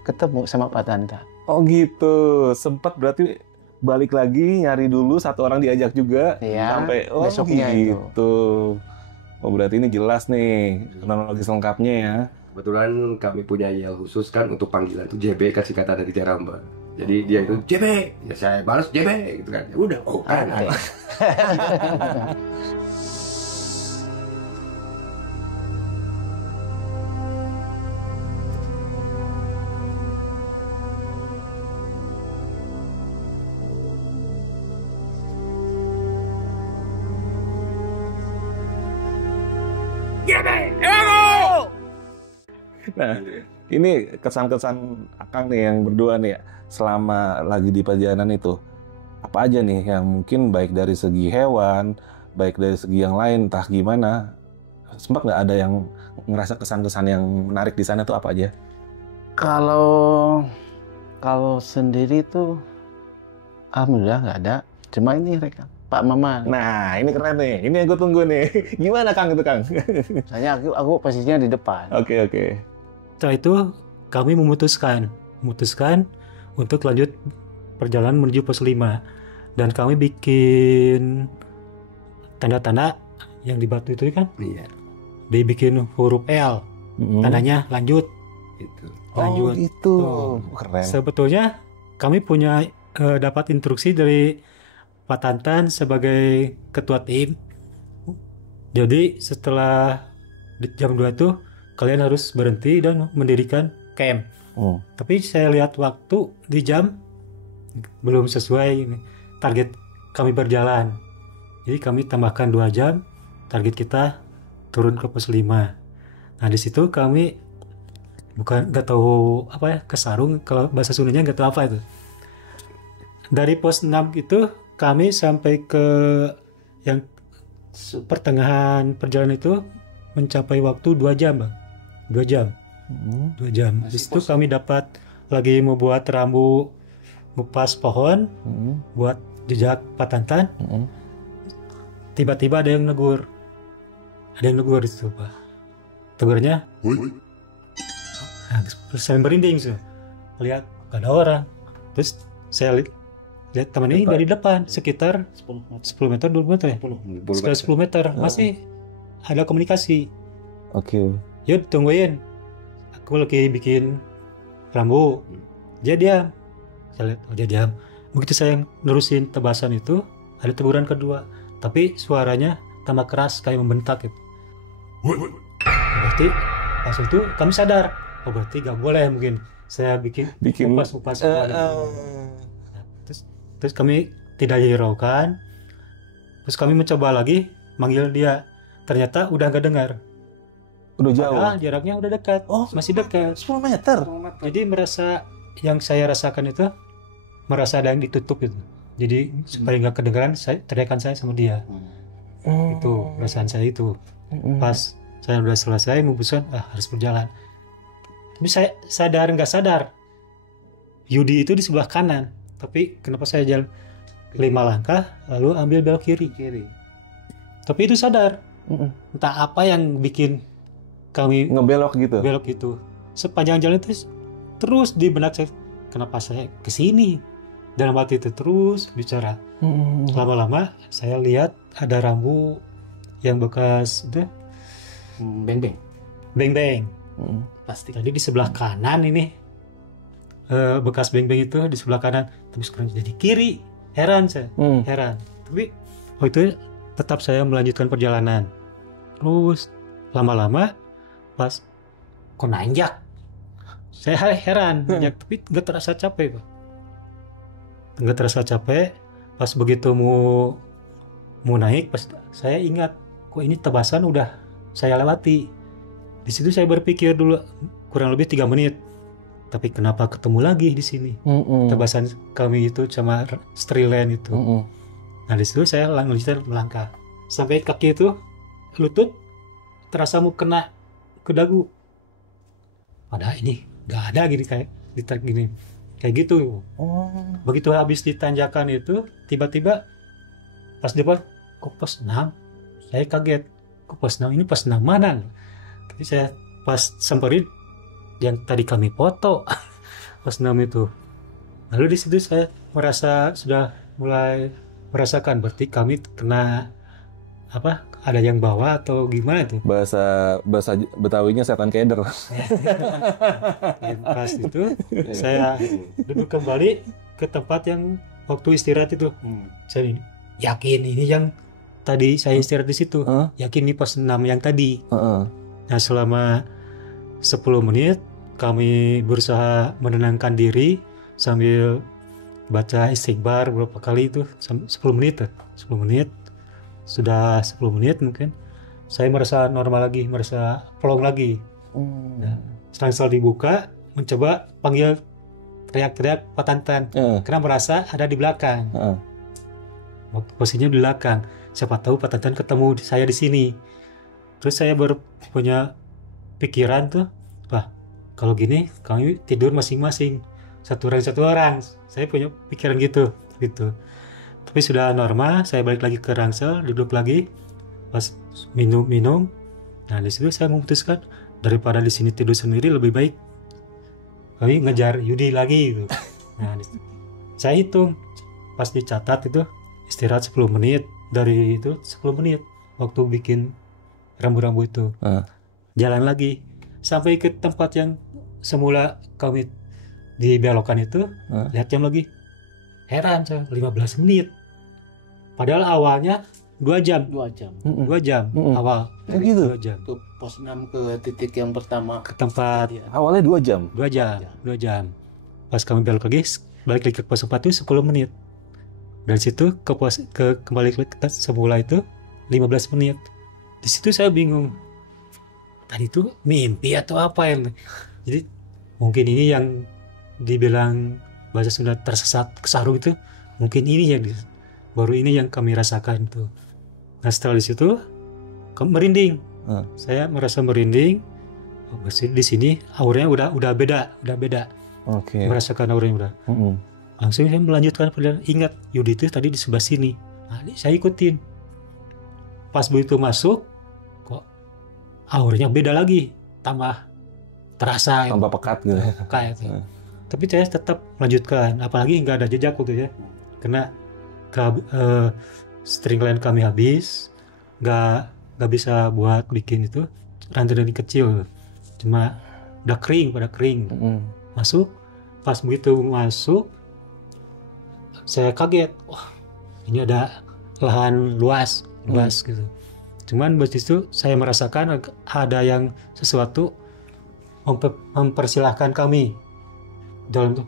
ketemu sama Pak Tantan. Oh gitu, sempat berarti balik lagi nyari dulu, 1 orang diajak juga sampai besoknya gitu. Oh berarti ini jelas nih kronologis lengkapnya ya. Kebetulan kami punya yel khusus kan untuk panggilan itu JB kan singkatan dari Jaramba. Jadi dia itu JB, ya saya balas JB gitu kan. Ya udah, kan. Nah, ini kesan-kesan Akang nih yang berdua nih ya, selama lagi di perjalanan itu. Apa aja nih yang mungkin baik dari segi hewan, baik dari segi yang lain, entah gimana. Sempat nggak ada yang ngerasa kesan-kesan yang menarik di sana tuh apa aja? Kalau sendiri tuh alhamdulillah nggak ada. Cuma ini mereka Pak Maman. Nah, ini keren nih. Ini yang gue tunggu nih. Gimana Kang itu Kang? Soalnya aku posisinya di depan. Oke. Setelah itu kami memutuskan untuk lanjut perjalanan menuju pos 5, dan kami bikin tanda-tanda yang di batu itu kan. Iya. Dibikin huruf L. Tandanya lanjut. Itu. Lanjut. Oh itu. Keren. Sebetulnya kami punya dapat instruksi dari Pak Tantan sebagai ketua tim. Jadi setelah jam 2 itu kalian harus berhenti dan mendirikan camp. Tapi saya lihat waktu di jam belum sesuai target kami berjalan. Jadi kami tambahkan 2 jam, target kita turun ke pos 5. Nah di situ kami nggak tahu apa ya, kesarung, kalau bahasa Sundanya nggak tahu apa itu. Dari pos 6 itu kami sampai ke yang pertengahan perjalanan itu mencapai waktu 2 jam, Bang. 2 jam. 2 jam. Di situ kami dapat lagi mau buat rambu ngupas pohon, buat jejak patantan. Tiba-tiba ada yang negur. Ada yang negur di situ, Pak. Tegurnya, nah, saya merinding sih. Lihat gak ada orang. Terus saya lihat teman ini dari depan sekitar 10 meter, 20 meter ya? Sekitar 10 meter. Masih ada komunikasi. Oke. Yuk tungguin. Aku lagi bikin rambu. Dia diam. Saya lihat, oh dia diam. Begitu saya nerusin tebasan itu, ada teguran kedua. Tapi suaranya tambah keras kayak membentak gitu. Berarti pas itu kami sadar. Oh berarti gak boleh mungkin saya bikin upas. Terus kami tidak hiraukan. Terus kami mencoba lagi manggil dia. Ternyata udah gak dengar. Udah jauh. Padahal jaraknya udah dekat. Oh, masih dekat. 10 meter. Jadi merasa yang saya rasakan itu merasa ada yang ditutup gitu. Jadi supaya nggak kedengaran, teriakan saya sama dia. Itu perasaan saya itu. Pas saya udah selesai memutuskan harus berjalan. Tapi saya sadar nggak sadar Yudi itu di sebelah kanan. Tapi kenapa saya jalan 5 langkah lalu ambil belok kiri. Tapi itu sadar. Entah apa yang bikin kami ngebelok gitu. Belok itu. Sepanjang jalan itu terus di benak saya, kenapa saya kesini? Dalam hati itu terus bicara. Lama-lama saya lihat ada rambu yang bekas itu beng-beng. Pasti. Tadi di sebelah kanan ini bekas beng-beng itu di sebelah kanan, terus sekarang jadi kiri. Heran saya, heran. Tapi itu tetap saya melanjutkan perjalanan. Terus lama-lama pas kok nanjak. Saya heran, nanjak tapi nggak terasa capek, Pak. Nggak terasa capek. Pas begitu mau naik, pas saya ingat kok ini tebasan udah saya lewati. Di situ saya berpikir dulu kurang lebih 3 menit. Tapi kenapa ketemu lagi di sini? Tebasan kami itu cuma straight line itu. Nah di situ saya lanjutkan melangkah sampai kaki itu lutut terasa mau kena ke dagu. Padahal ini nggak ada gini kayak ditarik gini. Kayak gitu. Begitu habis ditanjakan itu, tiba-tiba pas depan, kok pos 6? Saya kaget. Kok pos 6? Ini pos 6 mana? Jadi saya pas samperin yang tadi kami foto pos 6 itu. Lalu di situ saya merasa sudah mulai merasakan berarti kami kena apa? Ada yang bawa atau gimana itu? Bahasa Betawinya setan keder. Pas itu saya duduk kembali ke tempat yang waktu istirahat itu. Saya yakin ini yang tadi saya istirahat di situ. Yakin ini pos 6 yang tadi. Nah selama 10 menit kami berusaha menenangkan diri sambil baca istighfar berapa kali itu 10 menit. Sudah 10 menit mungkin saya merasa normal lagi, merasa plong lagi. Nah, setelah dibuka mencoba panggil teriak-teriak Pak Tantan karena merasa ada di belakang. Waktu posisinya di belakang, siapa tahu Pak Tantan ketemu saya di sini. Terus saya punya pikiran tuh, wah kalau gini kami tidur masing-masing satu orang. Saya punya pikiran gitu. Tapi sudah normal, saya balik lagi ke rangsel, duduk lagi, pas minum. Nah di situ saya memutuskan daripada di sini tidur sendiri lebih baik kami ngejar Yudi lagi gitu. Nah saya hitung, pas dicatat itu istirahat 10 menit, dari itu 10 menit waktu bikin rambu-rambu itu. Jalan lagi sampai ke tempat yang semula kami dibelokan itu, lihat jam lagi. Heran saya, 15 menit. Padahal awalnya 2 jam. 2 jam awal. Gitu. 2 jam. Ke pos 6 ke titik yang pertama. Ke tempat. Awalnya 2 jam. 2 jam. Pas kami belok lagi, balik lagi ke pos 4 itu 10 menit. Dari situ kembali ke semula itu 15 menit. Di situ saya bingung. Tadi itu mimpi atau apa ya? Jadi mungkin ini yang dibilang bahasa Sunda tersesat kesarung itu mungkin ini yang baru ini yang kami rasakan tuh. Nah setelah di situ merinding. Saya merasa merinding. Di sini auranya udah beda. Oke. Merasakan auranya udah. Langsung saya melanjutkan perjalanan. Ingat Yudi itu tadi di sebelah sini. Nah, saya ikutin. Pas begitu masuk, kok auranya beda lagi, tambah terasa. Tambah pekat gitu. Pekat. Tapi saya tetap melanjutkan. Apalagi nggak ada jejak gitu ya. Karena string line kami habis, nggak bisa buat bikin itu rantai kecil. Cuma udah pada kering. Masuk, pas begitu masuk, saya kaget. Wah, ini ada lahan luas gitu. Cuman begitu itu saya merasakan ada yang sesuatu mempersilahkan kami dalam tuh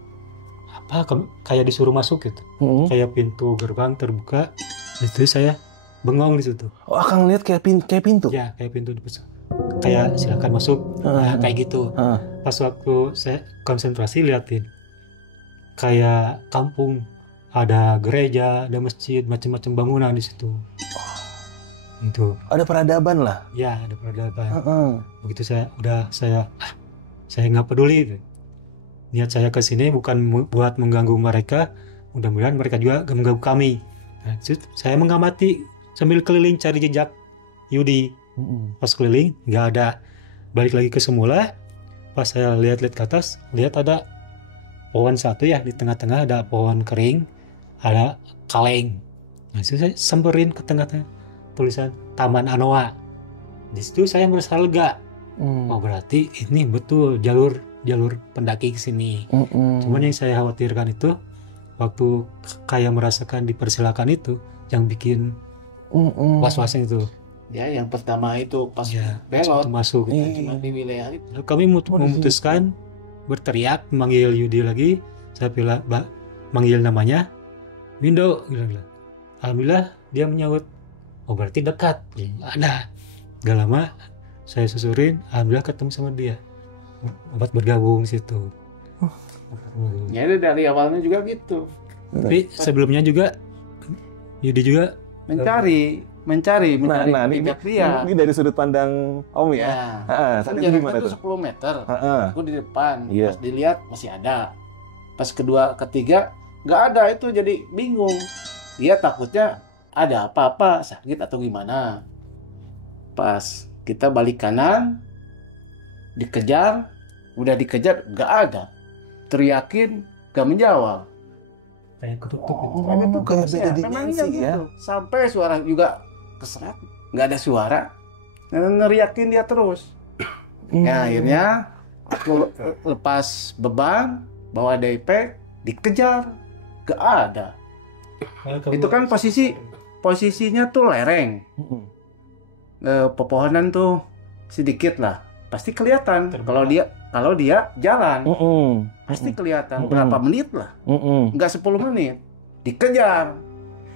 apa kayak disuruh masuk gitu. Kayak pintu gerbang terbuka. Itu saya bengong di situ. Oh, Akang lihat kayak pintu? Ya, kayak pintu kayak silakan masuk. Nah, kayak gitu. Pas waktu saya konsentrasi liatin kayak kampung, ada gereja, ada masjid, macam-macam bangunan di situ. Itu. Ada peradaban lah. Ya, ada peradaban. Begitu saya nggak peduli. Niat saya ke sini bukan buat mengganggu mereka. Mudah-mudahan mereka juga gak mengganggu kami. Nah, saya mengamati sambil keliling cari jejak Yudi. Pas keliling nggak ada. Balik lagi ke semula. Pas saya lihat ke atas, lihat ada pohon satu ya, di tengah-tengah ada pohon kering, ada kaleng. Nah, itu saya samperin ke tengah-tengah, tulisan Taman Anoa. Di situ saya merasa lega. Oh, berarti ini betul jalur pendaki ke sini. Cuman yang saya khawatirkan itu waktu kayak merasakan dipersilakan itu yang bikin was-wasnya itu. Ya, yang pertama itu pas belot masuk cuma di wilayah itu. Kami memutuskan berteriak manggil Yudi lagi. Saya bilang manggil namanya Windo, bilang. Alhamdulillah dia menyahut. Oh, berarti dekat. Ada. Gak lama saya susurin, alhamdulillah ketemu sama dia. Buat bergabung situ. Ya, dari awalnya juga gitu. Tapi sebelumnya juga Yudi juga mencari dia. Ini dari sudut pandang Om ya. Kan jaraknya itu 10 meter. Aku di depan. Pas dilihat masih ada. Pas kedua, ketiga nggak ada, itu jadi bingung. Dia takutnya ada apa-apa, sakit atau gimana. Pas kita balik kanan, dikejar, udah dikejar nggak ada. Teriakin nggak menjawab. Kayak ketuk-ketuk gitu. Kayak beda dimensi ya. Sampai suara juga keseret, nggak ada suara, ngeriakin dia terus. Ya akhirnya aku lepas beban, bawa DP, dikejar, gak ada. Itu kan posisinya tuh lereng, pepohonan tuh sedikit lah, pasti kelihatan. Kalau dia jalan, pasti kelihatan. Berapa menit lah, nggak 10 menit, dikejar,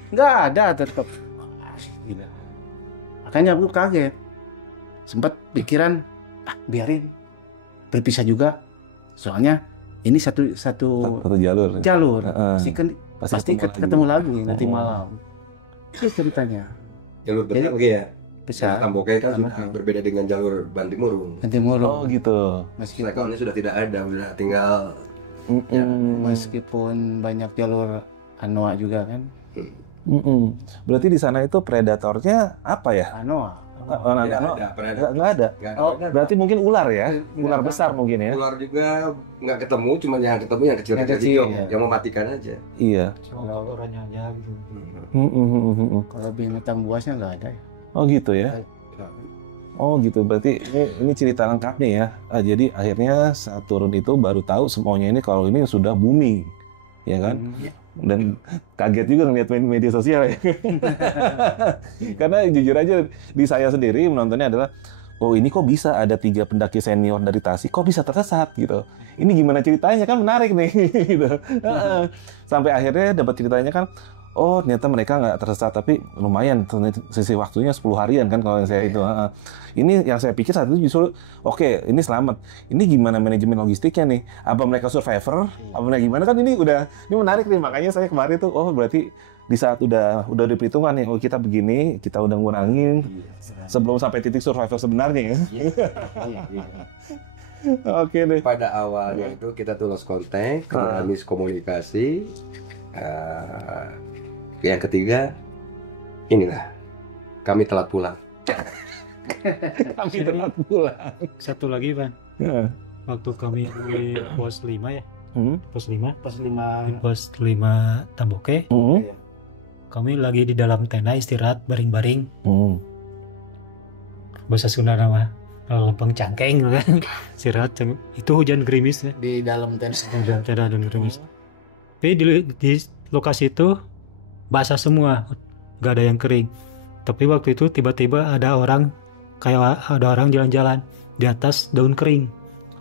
nggak ada tetap. Gila. Makanya aku kaget, sempat pikiran biarin berpisah juga, soalnya ini satu jalur. Pasti ketemu lagi nanti malam. Itu ceritanya. Jalur benar ya. Bisa. Tamboknya kan sudah berbeda dengan jalur Bantimurung. Oh gitu. Meskipun ini sudah tidak ada, sudah tinggal. Meskipun banyak jalur Anoa juga kan. Berarti di sana itu predatornya apa ya? Anoa. Nggak ada. Berarti mungkin ular ya? Ular besar mungkin ya? Ular juga nggak ketemu, cuma yang ketemu yang kecil-kecil, yang mematikan aja. Iya. Cuma orangnya aja gitu. Kalau binatang buasnya nggak ada ya. Oh gitu ya? Oh gitu, berarti ini cerita lengkapnya ya. Jadi akhirnya saat turun itu baru tahu semuanya ini kalau ini sudah booming, ya kan? Dan kaget juga ngeliat media sosial ya. Karena jujur aja di saya sendiri menontonnya adalah, oh ini kok bisa ada 3 pendaki senior dari Tasik, kok bisa tersesat gitu. Ini gimana ceritanya, kan menarik nih gitu. Sampai akhirnya dapat ceritanya kan, oh ternyata mereka nggak tersesat, tapi lumayan sisi waktunya 10 harian kan kalau yang saya itu. Ini yang saya pikir saat itu justru oke, ini selamat. Ini gimana manajemen logistiknya nih? Apa mereka survivor? Apa mereka gimana? Kan ini menarik nih, makanya saya kemarin tuh oh berarti di saat udah diperhitungkan nih, oh kita begini, kita udah ngurangin sebelum sampai titik survivor sebenarnya ya. Oke deh. Pada awalnya itu kita tuh lost contact, kemudian miskomunikasi. Yang ketiga, inilah kami telat pulang. Kami telat pulang. Satu lagi, Pan. Waktu kami di pos 5 ya. Pos 5 di pos 5 Tamboke. Kami lagi di dalam tenda istirahat baring-baring. Bahasa Sunda nama lempeng cangkeng kan. Istirahat itu hujan gerimis ya. Di dalam tenda. Dan gerimis. Tapi di lokasi itu basah semua, gak ada yang kering. Tapi waktu itu tiba-tiba ada orang jalan-jalan di atas daun kering.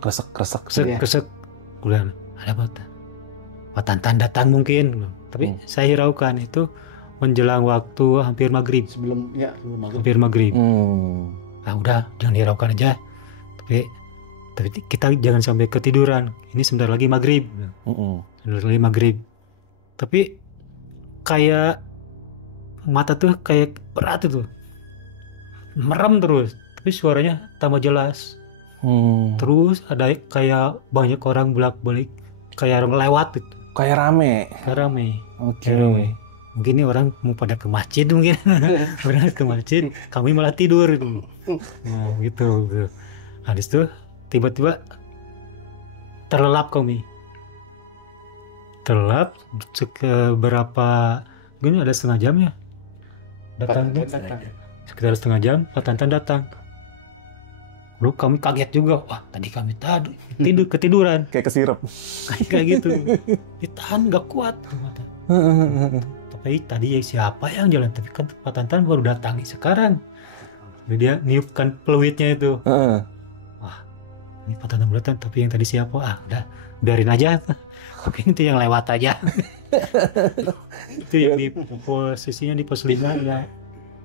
Kresek. Kemudian ada Pak Tantan datang mungkin. Tapi saya hiraukan itu menjelang waktu hampir maghrib. Sebelum maghrib. Hampir maghrib. Nah udah jangan hiraukan aja. Tapi kita jangan sampai ketiduran. Ini sebentar lagi maghrib. Sebentar lagi maghrib. Tapi kayak mata tuh kayak berat itu, merem terus, tapi suaranya tambah jelas. Terus ada kayak banyak orang bolak-balik, kayak orang lewat gitu. Kayak rame. Oke. Mungkin ini orang mau pada ke masjid mungkin. Berangkat ke masjid, kami malah tidur itu. Nah, gitu. Nah, di situ tiba-tiba terlelap kami. Berapa gini ada setengah jam ya datang. Sekitar setengah jam Pak Tantan datang. Lalu kami kaget juga, wah tadi kami ketiduran kayak kesirep kayak gitu, ditahan gak kuat. Tapi tadi siapa yang jalan, tapi kan Pak Tantan baru datang sekarang. Dia niupkan peluitnya itu. Wah ini Pak Tantan datang, tapi yang tadi siapa? Udah biarin aja. Mungkin itu yang lewat aja. Itu yang di posisinya di pos 5 ya.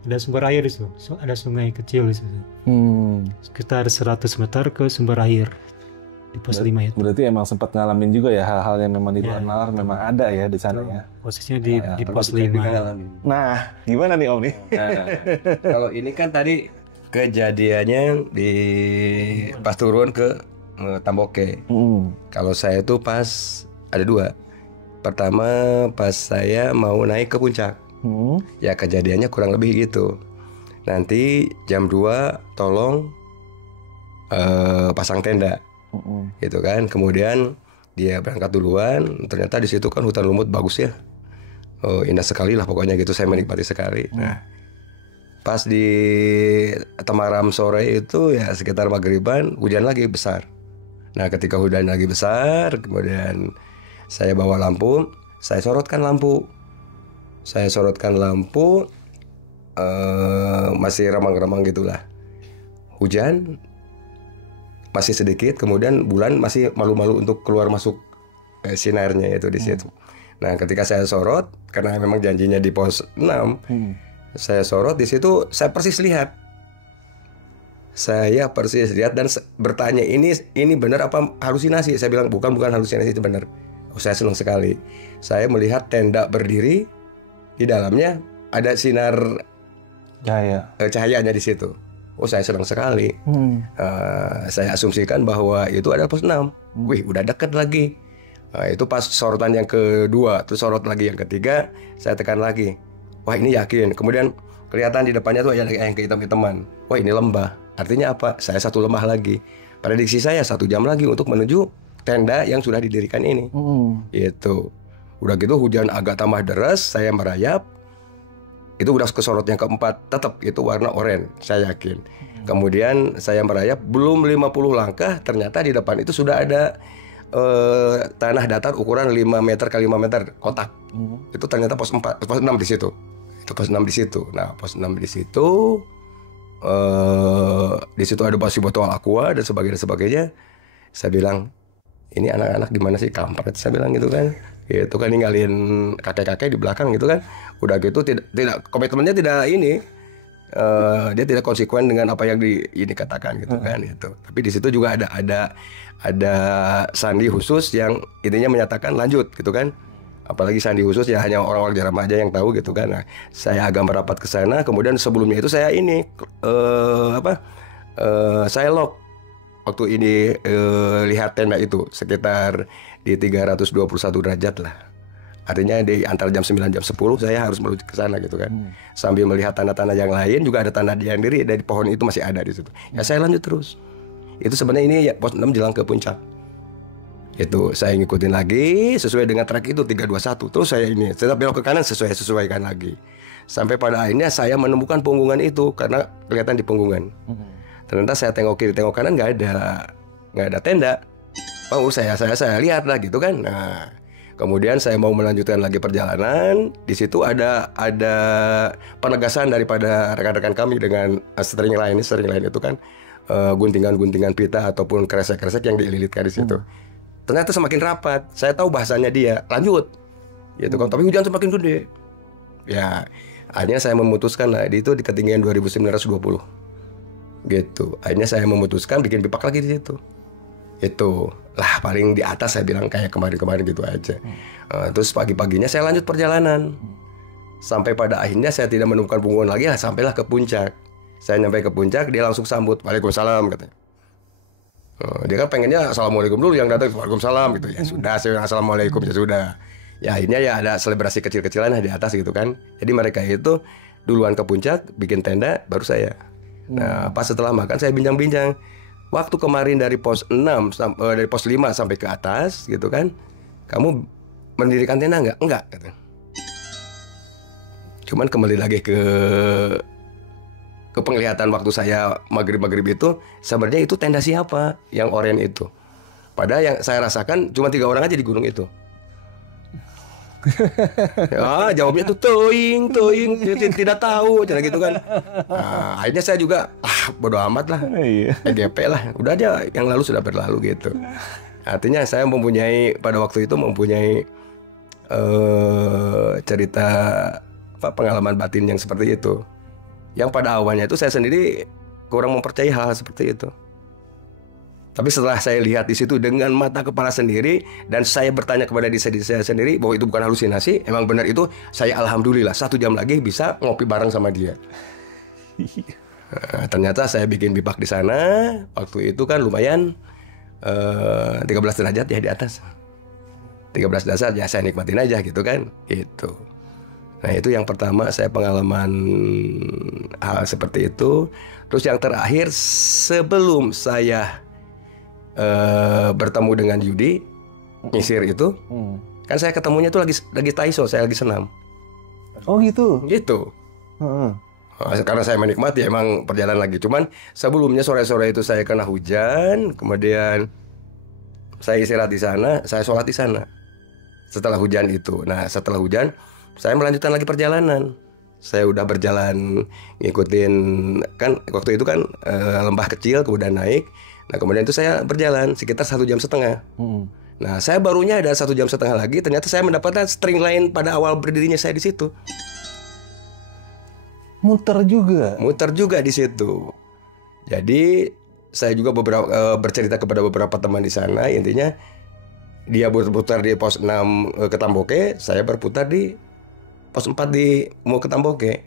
Ada sumber air di situ. Ada sungai kecil di situ. Sekitar 100 meter ke sumber air di pos 5 itu. Berarti emang sempat ngalamin juga ya hal-hal yang memang di luar nalar memang ada ya di sana ya. Posisinya di pos 5. Nah, gimana nih Om nih? Kalau ini kan tadi kejadiannya di pas turun ke Tamboke. Kalau saya tuh pas ada 2. Pertama pas saya mau naik ke puncak. Ya kejadiannya kurang lebih gitu. Nanti jam 2 tolong pasang tenda. Gitu kan. Kemudian dia berangkat duluan. Ternyata di situ kan hutan lumut bagus ya. Indah sekali lah pokoknya gitu, saya menikmati sekali. Nah, pas di Temaram sore itu ya sekitar maghriban hujan lagi besar. Nah ketika hujan lagi besar, kemudian saya bawa lampu, saya sorotkan lampu, masih remang-remang gitulah. Hujan masih sedikit, kemudian bulan masih malu-malu untuk keluar masuk sinarnya itu di situ. Nah ketika saya sorot, karena memang janjinya di pos 6, saya sorot di situ, saya persis lihat. Dan bertanya, ini benar apa halusinasi? Saya bilang bukan halusinasi, itu benar. Oh, saya senang sekali. Saya melihat tenda berdiri, di dalamnya ada sinar cahayanya di situ. Oh, saya senang sekali. Saya asumsikan bahwa itu adalah pos 6. Wih, udah dekat lagi. Itu pas sorotan yang kedua, terus sorot lagi yang ketiga, saya tekan lagi. Wah, ini yakin. Kemudian kelihatan di depannya tuh ada yang kehitam-hitaman. Wah, ini lembah. Artinya apa? Saya satu lembah lagi. Prediksi saya 1 jam lagi untuk menuju tenda yang sudah didirikan ini. Gitu. Udah gitu hujan agak tambah deras, saya merayap. Itu udah kesorot yang keempat, tetap itu warna oranye, saya yakin. Kemudian saya merayap, belum 50 langkah, ternyata di depan itu sudah ada tanah datar ukuran 5 meter kali 5 meter kotak. Itu ternyata pos 6 di situ. Itu pos 6 di situ. Nah, pos 6 di situ ada basi botol aqua dan sebagainya. Saya bilang, ini anak-anak di mana sih, kampret, saya bilang gitu kan. Itu kan ninggalin kakek-kakek di belakang gitu kan. Udah gitu tidak komitmennya tidak ini. Dia tidak konsekuen dengan apa yang ini katakan gitu kan itu. Tapi di situ juga ada sandi khusus yang intinya menyatakan lanjut gitu kan. Apalagi sandi khusus ya hanya orang-orang jarang aja yang tahu gitu kan. Nah, saya agak merapat ke sana. Kemudian sebelumnya itu saya ini saya lock waktu ini lihat tenda itu sekitar di 321 derajat lah. Artinya di antara jam 9 jam 10 saya harus menuju ke sana gitu kan. Sambil melihat tanda-tanda yang lain, juga ada tanda yang diri dari pohon itu masih ada di situ. Ya saya lanjut terus. Itu sebenarnya ini ya, pos 6 jalan ke puncak. Itu saya ngikutin lagi sesuai dengan trek itu 321. Terus saya ini tetap belok ke kanan sesuaikan lagi. Sampai pada akhirnya saya menemukan punggungan itu karena kelihatan di punggungan. Ternyata saya tengok kiri tengok kanan nggak ada tenda. Oh saya lihat lah gitu kan. Nah, kemudian saya mau melanjutkan lagi perjalanan. Di situ ada penegasan daripada rekan-rekan kami dengan string line itu kan guntingan-guntingan pita ataupun kresek-kresek yang dililitkan di situ. Ternyata semakin rapat. Saya tahu bahasanya dia. Lanjut. Gitu kan. Tapi hujan semakin gede. Ya, akhirnya saya memutuskan itu di ketinggian 2920. Gitu. Akhirnya saya memutuskan bikin pipak lagi di situ. Itu lah paling di atas saya bilang kayak kemarin-kemarin gitu aja. Terus pagi-paginya saya lanjut perjalanan. Sampai pada akhirnya saya tidak menemukan punggungan lagi lah, sampailah ke puncak. Saya nyampe ke puncak, dia langsung sambut, "Waalaikumsalam," katanya. Dia kan pengennya assalamualaikum dulu, yang datang waalaikumsalam gitu. Ya sudah, saya bilang assalamualaikum, ya sudah. Ya akhirnya ya ada selebrasi kecil-kecilan di atas gitu kan. Jadi mereka itu duluan ke puncak, bikin tenda, baru saya. Nah pas setelah makan saya bincang-bincang. Waktu kemarin dari pos 6 dari pos 5 sampai ke atas gitu kan, kamu mendirikan tenda enggak? Enggak gitu. Cuman kembali lagi ke penglihatan waktu saya maghrib itu, sebenarnya itu tenda siapa yang oranye itu. Padahal yang saya rasakan cuma 3 orang aja di gunung itu. Ya, jawabnya tuh toing, tidak tahu, cara gitu kan. Nah, akhirnya saya juga bodo amat lah, EGP lah, udah aja yang lalu sudah berlalu gitu. Artinya saya pada waktu itu mempunyai cerita pengalaman batin yang seperti itu. Yang pada awalnya itu saya sendiri kurang mempercayai hal seperti itu. Tapi setelah saya lihat di situ dengan mata kepala sendiri dan saya bertanya kepada diri saya sendiri bahwa itu bukan halusinasi, emang benar itu, saya alhamdulillah 1 jam lagi bisa ngopi bareng sama dia. Ternyata saya bikin pipak di sana. Waktu itu kan lumayan 13 derajat ya di atas. 13 derajat ya saya nikmatin aja gitu kan. Itu. Nah itu yang pertama saya pengalaman hal seperti itu. Terus yang terakhir sebelum saya bertemu dengan Yudi Misir itu, kan saya ketemunya tuh lagi taiso, saya lagi senam. Oh gitu. Gitu. Karena saya menikmati emang perjalanan lagi. Cuman sebelumnya sore-sore itu saya kena hujan, kemudian saya istirahat di sana, saya sholat di sana. Setelah hujan itu, nah setelah hujan saya melanjutkan lagi perjalanan. Saya udah berjalan ngikutin kan waktu itu kan lembah kecil kemudian naik. Nah kemudian itu saya berjalan sekitar 1,5 jam. Nah saya barunya ada 1,5 jam lagi, ternyata saya mendapatkan string line pada awal berdirinya saya di situ. Muter juga di situ. Jadi saya juga bercerita kepada beberapa teman di sana. Intinya dia berputar di pos 6 ke Tamboke, saya berputar di pos 4 mau ke Tamboke.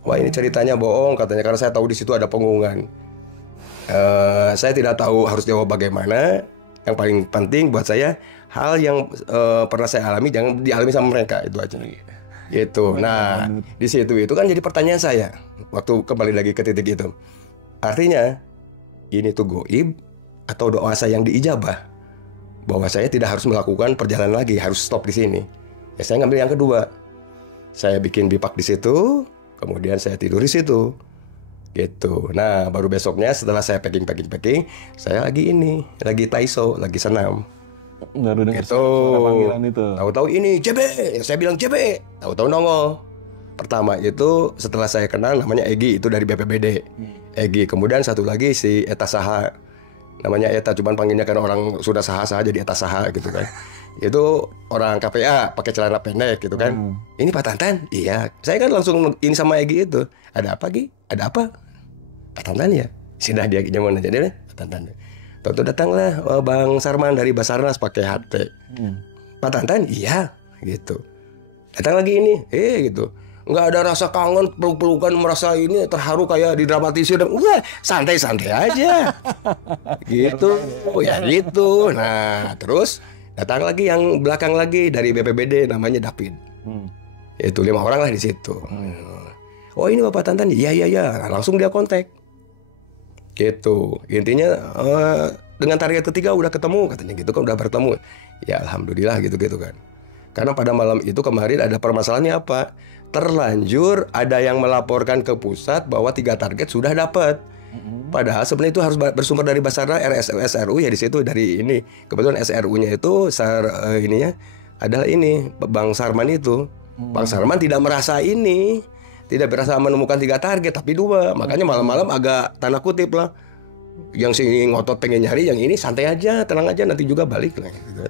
Wah ini ceritanya bohong katanya, karena saya tahu di situ ada penggungan. Saya tidak tahu harus jawab bagaimana. Yang paling penting buat saya, hal yang pernah saya alami jangan dialami sama mereka, itu aja. Gitu. Nah, di situ itu kan jadi pertanyaan saya waktu kembali lagi ke titik itu. Artinya ini tuh goib atau doa saya yang diijabah, bahwa saya tidak harus melakukan perjalanan lagi, harus stop di sini. Ya saya ngambil yang kedua. Saya bikin bipak di situ, kemudian saya tidur di situ. Gitu. Nah, baru besoknya setelah saya packing, saya lagi taiso, lagi senam. Baru dengar gitu. Suara panggilan itu. Tahu-tahu ini JB, saya bilang JB. Tahu-tahu nongol. Pertama itu setelah saya kenal namanya Egi, itu dari BPBD. Egi. Kemudian satu lagi si Eta Saha. namanya Eta, cuman panggilnya kan orang sudah saha jadi Eta saha gitu kan. Itu orang KPA pakai celana pendek gitu kan. Ini Pak Tantan? Iya. Saya kan langsung ini sama Egi itu. Ada apa Gi? Ada apa? Pak Tantan ya? Sudah dia nyaman aja deh Pak Tantan. Tentu datanglah Bang Sarman dari Basarnas pakai HT. Pak Tantan? Iya gitu. Datang lagi ini, gitu. Nggak ada rasa kangen, peluk-pelukan, merasa ini terharu kayak didramatisir. Udah, santai-santai aja. Gitu, ya gitu. Nah, terus datang lagi yang belakang lagi dari BPBD, namanya David. Itu 5 orang lah di situ. Oh ini Bapak Tantan? Iya. Langsung dia kontak. Gitu. Intinya dengan target ketiga udah ketemu, katanya gitu kan, udah bertemu. Ya alhamdulillah gitu kan. Karena pada malam itu kemarin ada permasalahannya apa? Terlanjur ada yang melaporkan ke pusat bahwa 3 target sudah dapat. Padahal sebenarnya itu harus bersumber dari Basarnas, SRU ya di situ dari ini. Kebetulan SRU-nya itu ininya adalah ini Bang Sarman itu. Bang Sarman tidak merasa ini, tidak berasa menemukan 3 target tapi 2. Makanya malam-malam agak tanda kutip lah. Yang si ngotot pengen nyari, yang ini santai aja, tenang aja, nanti juga balik lah gitu.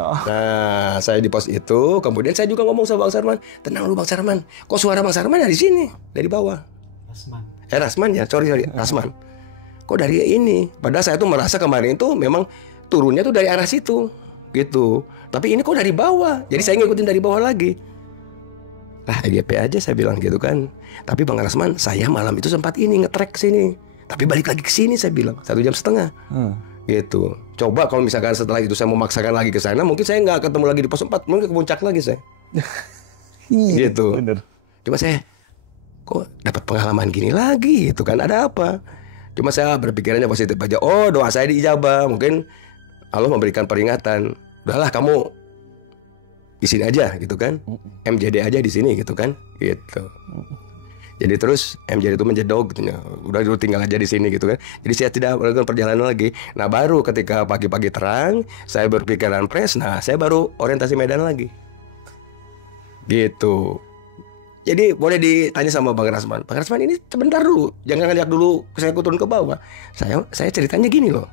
Nah, saya di pos itu, kemudian saya juga ngomong sama Bang Sarman, tenang lu Bang Sarman, kok suara Bang Sarman dari sini, dari bawah. Rasman ya, sorry Rasman. Kok dari ini? Padahal saya tuh merasa kemarin tuh memang turunnya tuh dari arah situ, gitu. Tapi ini kok dari bawah, jadi saya ngikutin dari bawah lagi. Lah EGP aja saya bilang gitu kan. Tapi Bang Rasman, saya malam itu sempat ini nge-track sini, tapi balik lagi ke sini saya bilang 1,5 jam. Gitu. Coba kalau misalkan setelah itu saya memaksakan lagi ke sana, mungkin saya nggak ketemu lagi di pos 4, mungkin ke puncak lagi saya. Gitu. Bener. Cuma saya kok dapat pengalaman gini lagi gitu kan, ada apa? Cuma saya berpikirannya positif aja. Oh, doa saya diijabah, mungkin Allah memberikan peringatan. Udahlah kamu di sini aja gitu kan. MJD aja di sini gitu kan. Gitu. Jadi terus MJ itu menjedok gitu ya. Udah dulu tinggal aja di sini gitu kan. Jadi saya tidak melakukan perjalanan lagi. Nah baru ketika pagi-pagi terang, saya berpikiran pres. Nah saya baru orientasi medan lagi. Gitu. Jadi boleh ditanya sama Bang Rasman. Bang Rasman ini sebentar dulu, jangan ngajak dulu saya turun ke bawah. Saya ceritanya gini loh.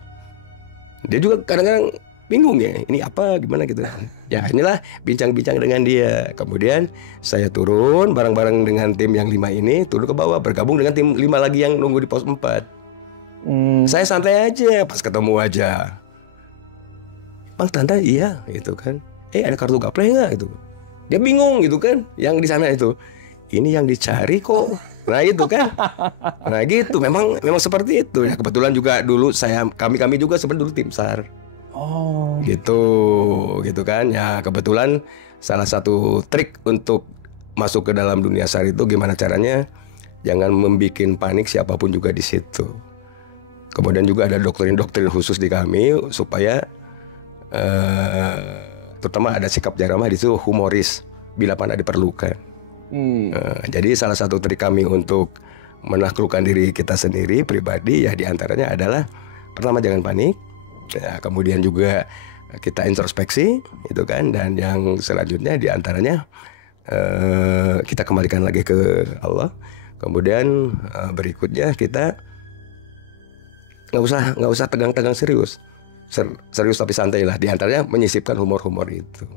Dia juga kadang-kadang bingung ya, ini apa gimana gitu. Ya inilah bincang-bincang dengan dia. Kemudian saya turun bareng-bareng dengan tim yang 5 ini, turun ke bawah, bergabung dengan tim 5 lagi yang nunggu di pos 4. Saya santai aja, pas ketemu aja, Bang Tantan iya gitu kan. Ada kartu gapleh nggak gitu. Dia bingung gitu kan, yang di sana itu. Ini yang dicari kok. Nah itu kan. Nah gitu, memang seperti itu. Ya kebetulan juga dulu kami juga sebenarnya dulu tim SAR. Oh, gitu kan ya, kebetulan salah satu trik untuk masuk ke dalam dunia SAR itu gimana caranya jangan membuat panik siapapun juga di situ. Kemudian juga ada doktrin khusus di kami supaya terutama ada sikap jaramah di situ, humoris bila mana diperlukan. Jadi salah satu trik kami untuk menaklukkan diri kita sendiri pribadi ya diantaranya adalah pertama jangan panik. Ya, kemudian juga kita introspeksi gitu kan, dan yang selanjutnya diantaranya kita kembalikan lagi ke Allah. Kemudian berikutnya kita nggak usah tegang-tegang serius tapi santai lah. Diantaranya menyisipkan humor itu.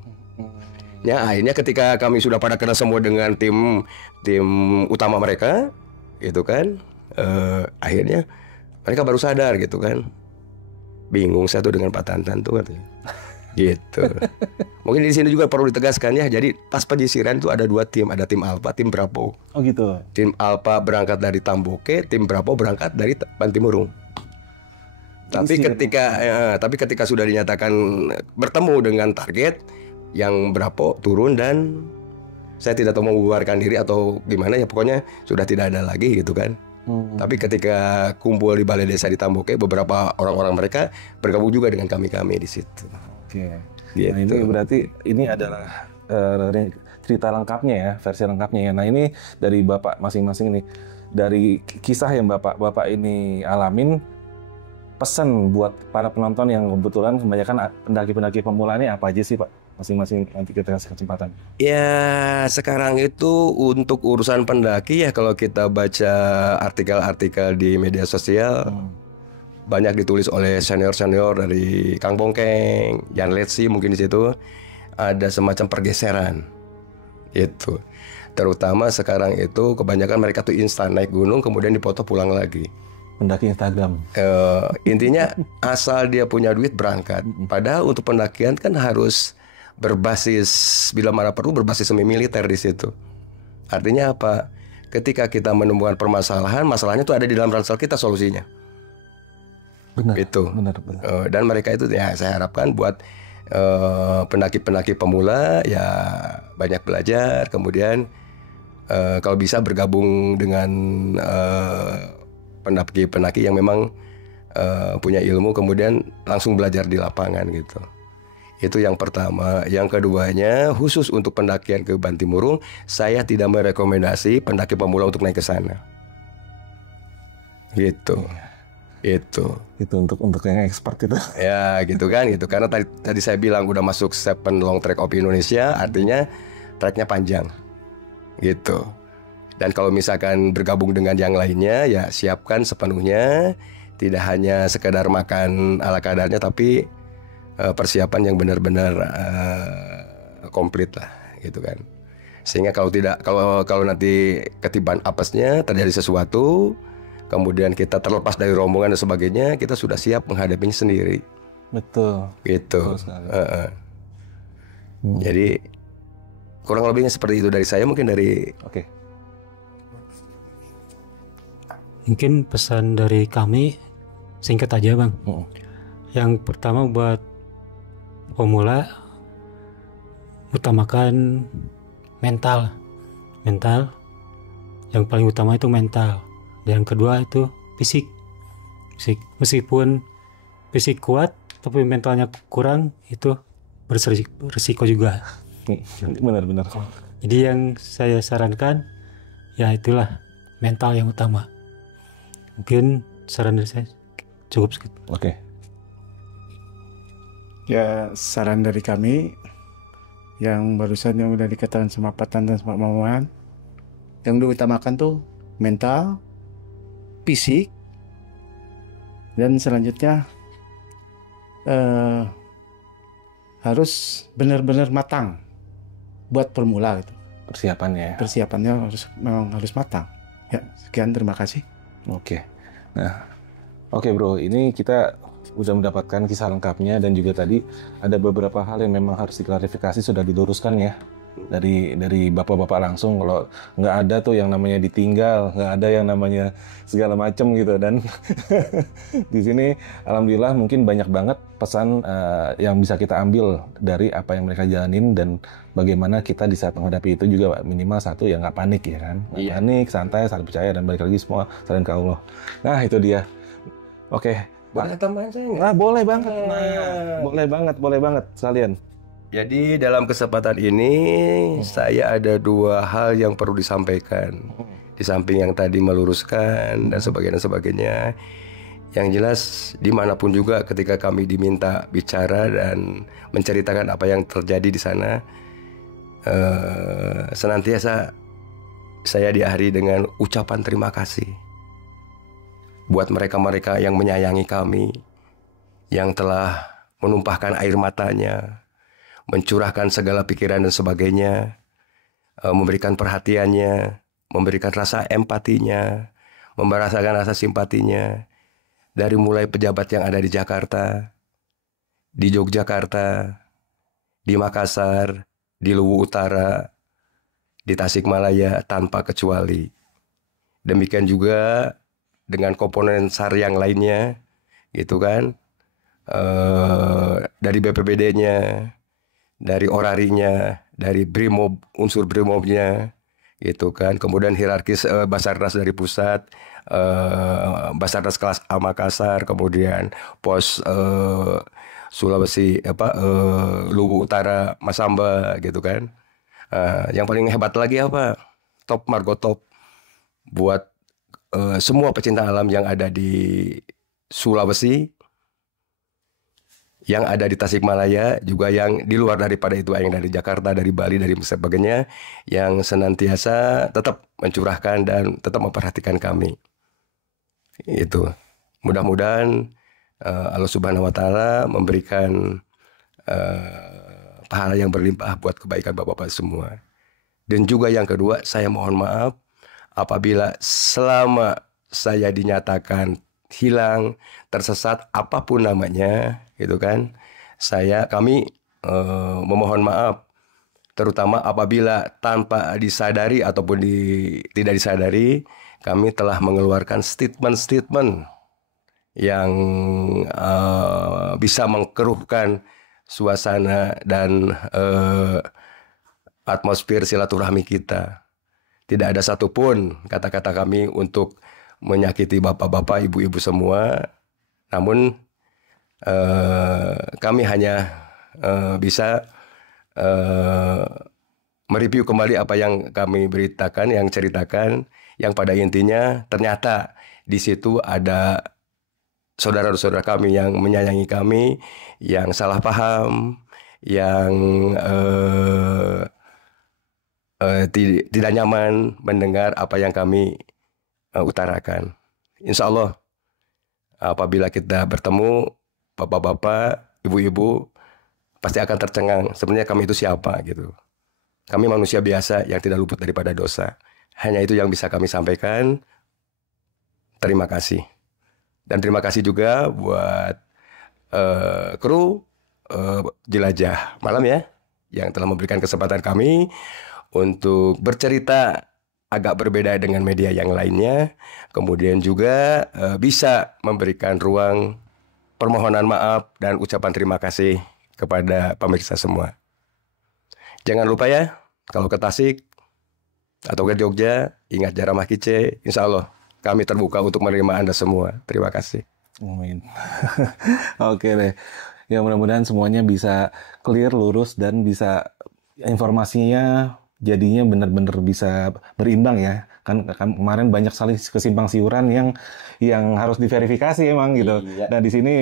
Ya akhirnya ketika kami sudah pada kenal semua dengan tim utama mereka gitu kan, akhirnya mereka baru sadar gitu kan. Bingung saya tuh dengan Pak Tantan tuh katanya. Gitu. Mungkin di sini juga perlu ditegaskan ya. Jadi pas penyisiran itu ada 2 tim, ada tim Alpha, tim Bravo. Oh gitu. Tim Alpha berangkat dari Tamboke, tim Bravo berangkat dari Bantimurung. Tapi ketika sudah dinyatakan bertemu dengan target, yang Bravo turun dan saya tidak tahu mau membubarkan diri atau gimana ya, pokoknya sudah tidak ada lagi gitu kan. Tapi ketika kumpul di balai desa di Tamboke, beberapa orang-orang mereka bergabung juga dengan kami di situ. Oke. Gitu. Nah ini berarti ini adalah cerita lengkapnya ya, versi lengkapnya ya. Nah ini dari Bapak masing-masing nih, dari kisah yang Bapak ini alamin, pesan buat para penonton yang kebetulan kebanyakan pendaki-pendaki pemula ini apa aja sih Pak? Masing-masing nanti kita kasih kesempatan. Ya sekarang itu untuk urusan pendaki ya, kalau kita baca artikel-artikel di media sosial banyak ditulis oleh senior-senior dari Kang Bongkeng, Jan Letsi mungkin di situ ada semacam pergeseran itu. Terutama sekarang itu kebanyakan mereka tuh instan naik gunung kemudian dipoto pulang lagi. Pendaki Instagram. Intinya asal dia punya duit berangkat. Padahal untuk pendakian kan harus berbasis bila mana perlu berbasis semi militer di situ. Artinya apa? Ketika kita menemukan permasalahan, masalahnya tuh ada di dalam ransel kita solusinya. Benar. Itu. Benar. Dan mereka itu ya saya harapkan buat pendaki-pendaki pemula ya banyak belajar, kemudian kalau bisa bergabung dengan pendaki-pendaki yang memang punya ilmu, kemudian langsung belajar di lapangan gitu. Itu yang pertama. Yang keduanya, khusus untuk pendakian ke Bantimurung, saya tidak merekomendasi pendaki pemula untuk naik ke sana. Gitu. Itu untuk yang expert itu. Ya gitu kan gitu. Karena tadi saya bilang udah masuk 7 Long Trek of Indonesia, artinya treknya panjang. Gitu. Dan kalau misalkan bergabung dengan yang lainnya, ya siapkan sepenuhnya. Tidak hanya sekedar makan ala kadarnya, tapi persiapan yang benar-benar komplit lah, gitu kan. Sehingga kalau nanti ketiban apesnya terjadi sesuatu, kemudian kita terlepas dari rombongan dan sebagainya, kita sudah siap menghadapinya sendiri. Betul. Gitu. Jadi kurang lebihnya seperti itu dari saya, mungkin dari. Oke. Mungkin pesan dari kami singkat aja Bang. Yang pertama buat pemula, utamakan mental. Yang paling utama itu mental. Yang kedua itu fisik. Meskipun fisik kuat tapi mentalnya kurang, itu beresiko juga. Benar. Jadi yang saya sarankan ya itulah mental yang utama. Mungkin saran dari saya cukup segitu. Oke. Ya, saran dari kami yang barusan yang udah dikatakan sama Pak Tantan sama Pak Maman, yang diutamakan tuh mental, fisik, dan selanjutnya harus benar-benar matang buat pemula gitu. Persiapannya memang harus matang. Ya, sekian, terima kasih. Oke. Nah, oke bro, ini kita udah mendapatkan kisah lengkapnya dan juga tadi ada beberapa hal yang memang harus diklarifikasi, sudah diluruskan ya dari bapak-bapak langsung. Kalau nggak ada tuh yang namanya ditinggal, nggak ada yang namanya segala macam gitu. Dan di sini alhamdulillah mungkin banyak banget pesan yang bisa kita ambil dari apa yang mereka jalanin, dan bagaimana kita di saat menghadapi itu juga minimal satu ya nggak panik ya kan. Nggak panik, santai, saling percaya, dan balik lagi semua saling ke Allah. Nah itu dia. Oke. Boleh tambahan saya nggak? Nah, boleh banget. Boleh banget sekalian. Jadi dalam kesempatan ini saya ada 2 hal yang perlu disampaikan. Di samping yang tadi meluruskan dan sebagainya. Yang jelas dimanapun juga ketika kami diminta bicara dan menceritakan apa yang terjadi di sana, senantiasa saya diakhiri dengan ucapan terima kasih buat mereka-mereka yang menyayangi kami, yang telah menumpahkan air matanya, mencurahkan segala pikiran dan sebagainya, memberikan perhatiannya, memberikan rasa empatinya, merasakan rasa simpatinya, dari mulai pejabat yang ada di Jakarta, di Yogyakarta, di Makassar, di Luwu Utara, di Tasikmalaya tanpa kecuali. Demikian juga dengan komponen SAR yang lainnya, gitu kan, dari BPBD-nya, dari orarinya, dari Brimob, unsur Brimobnya, gitu kan, kemudian hierarkis Basarnas dari pusat, Basarnas kelas A Makassar, kemudian pos Sulawesi Luwu Utara Masamba, gitu kan. Yang paling hebat lagi apa? Top Margo Top buat semua pecinta alam yang ada di Sulawesi, yang ada di Tasikmalaya, juga yang di luar daripada itu, yang dari Jakarta, dari Bali, dari sebagainya, yang senantiasa tetap mencurahkan dan tetap memperhatikan kami. Itu. Mudah-mudahan Allah Subhanahu wa taala memberikan pahala yang berlimpah buat kebaikan Bapak-bapak semua. Dan juga yang kedua, saya mohon maaf apabila selama saya dinyatakan hilang, tersesat, apapun namanya, gitu kan, kami memohon maaf, terutama apabila tanpa disadari ataupun tidak disadari, kami telah mengeluarkan statement-statement yang bisa mengkeruhkan suasana dan atmosfer silaturahmi kita. Tidak ada satupun kata-kata kami untuk menyakiti bapak-bapak, ibu-ibu semua. Namun kami hanya bisa mereview kembali apa yang kami beritakan, yang ceritakan, yang pada intinya ternyata di situ ada saudara-saudara kami yang menyayangi kami, yang salah paham, yang tidak nyaman mendengar apa yang kami utarakan. Insya Allah apabila kita bertemu bapak-bapak, ibu-ibu, pasti akan tercengang sebenarnya kami itu siapa gitu. Kami manusia biasa yang tidak luput daripada dosa. Hanya itu yang bisa kami sampaikan. Terima kasih. Dan terima kasih juga buat kru Jelajah Malam ya, yang telah memberikan kesempatan kami untuk bercerita agak berbeda dengan media yang lainnya. Kemudian juga bisa memberikan ruang permohonan maaf dan ucapan terima kasih kepada pemirsa semua. Jangan lupa ya, kalau ke Tasik atau ke Jogja, ingat Jaramah Kice, insya Allah kami terbuka untuk menerima Anda semua. Terima kasih. Amin. Oke deh. Ya mudah-mudahan semuanya bisa clear, lurus, dan bisa informasinya jadinya benar-benar bisa berimbang ya. Kan kemarin banyak sekali kesimpang siuran yang harus diverifikasi emang gitu. Iya. Dan di sini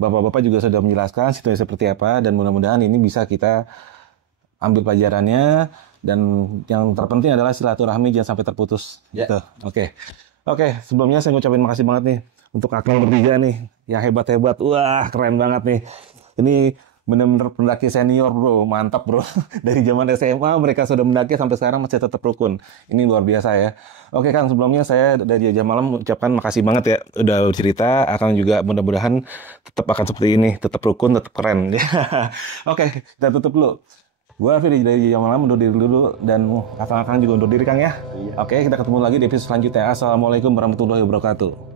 bapak-bapak juga sudah menjelaskan situasi seperti apa, dan mudah-mudahan ini bisa kita ambil pelajarannya, dan yang terpenting adalah silaturahmi jangan sampai terputus. Ya. Gitu. Oke, sebelumnya saya ngucapin makasih banget nih untuk Akang bertiga nih, yang hebat-hebat. Wah, keren banget nih. Ini benar-benar pendaki senior bro, mantap bro. Dari zaman SMA mereka sudah mendaki sampai sekarang masih tetap rukun. Ini luar biasa ya. Oke Kang, sebelumnya saya dari Jelajah Malam mengucapkan makasih banget ya udah cerita. Akang juga mudah-mudahan tetap akan seperti ini, tetap rukun, tetap keren. Oke, kita tutup dulu. Gue Alfi dari Jelajah Malam undur diri dulu, dan Akang juga undur diri Kang ya. Oke, kita ketemu lagi di episode selanjutnya. Assalamualaikum warahmatullahi wabarakatuh.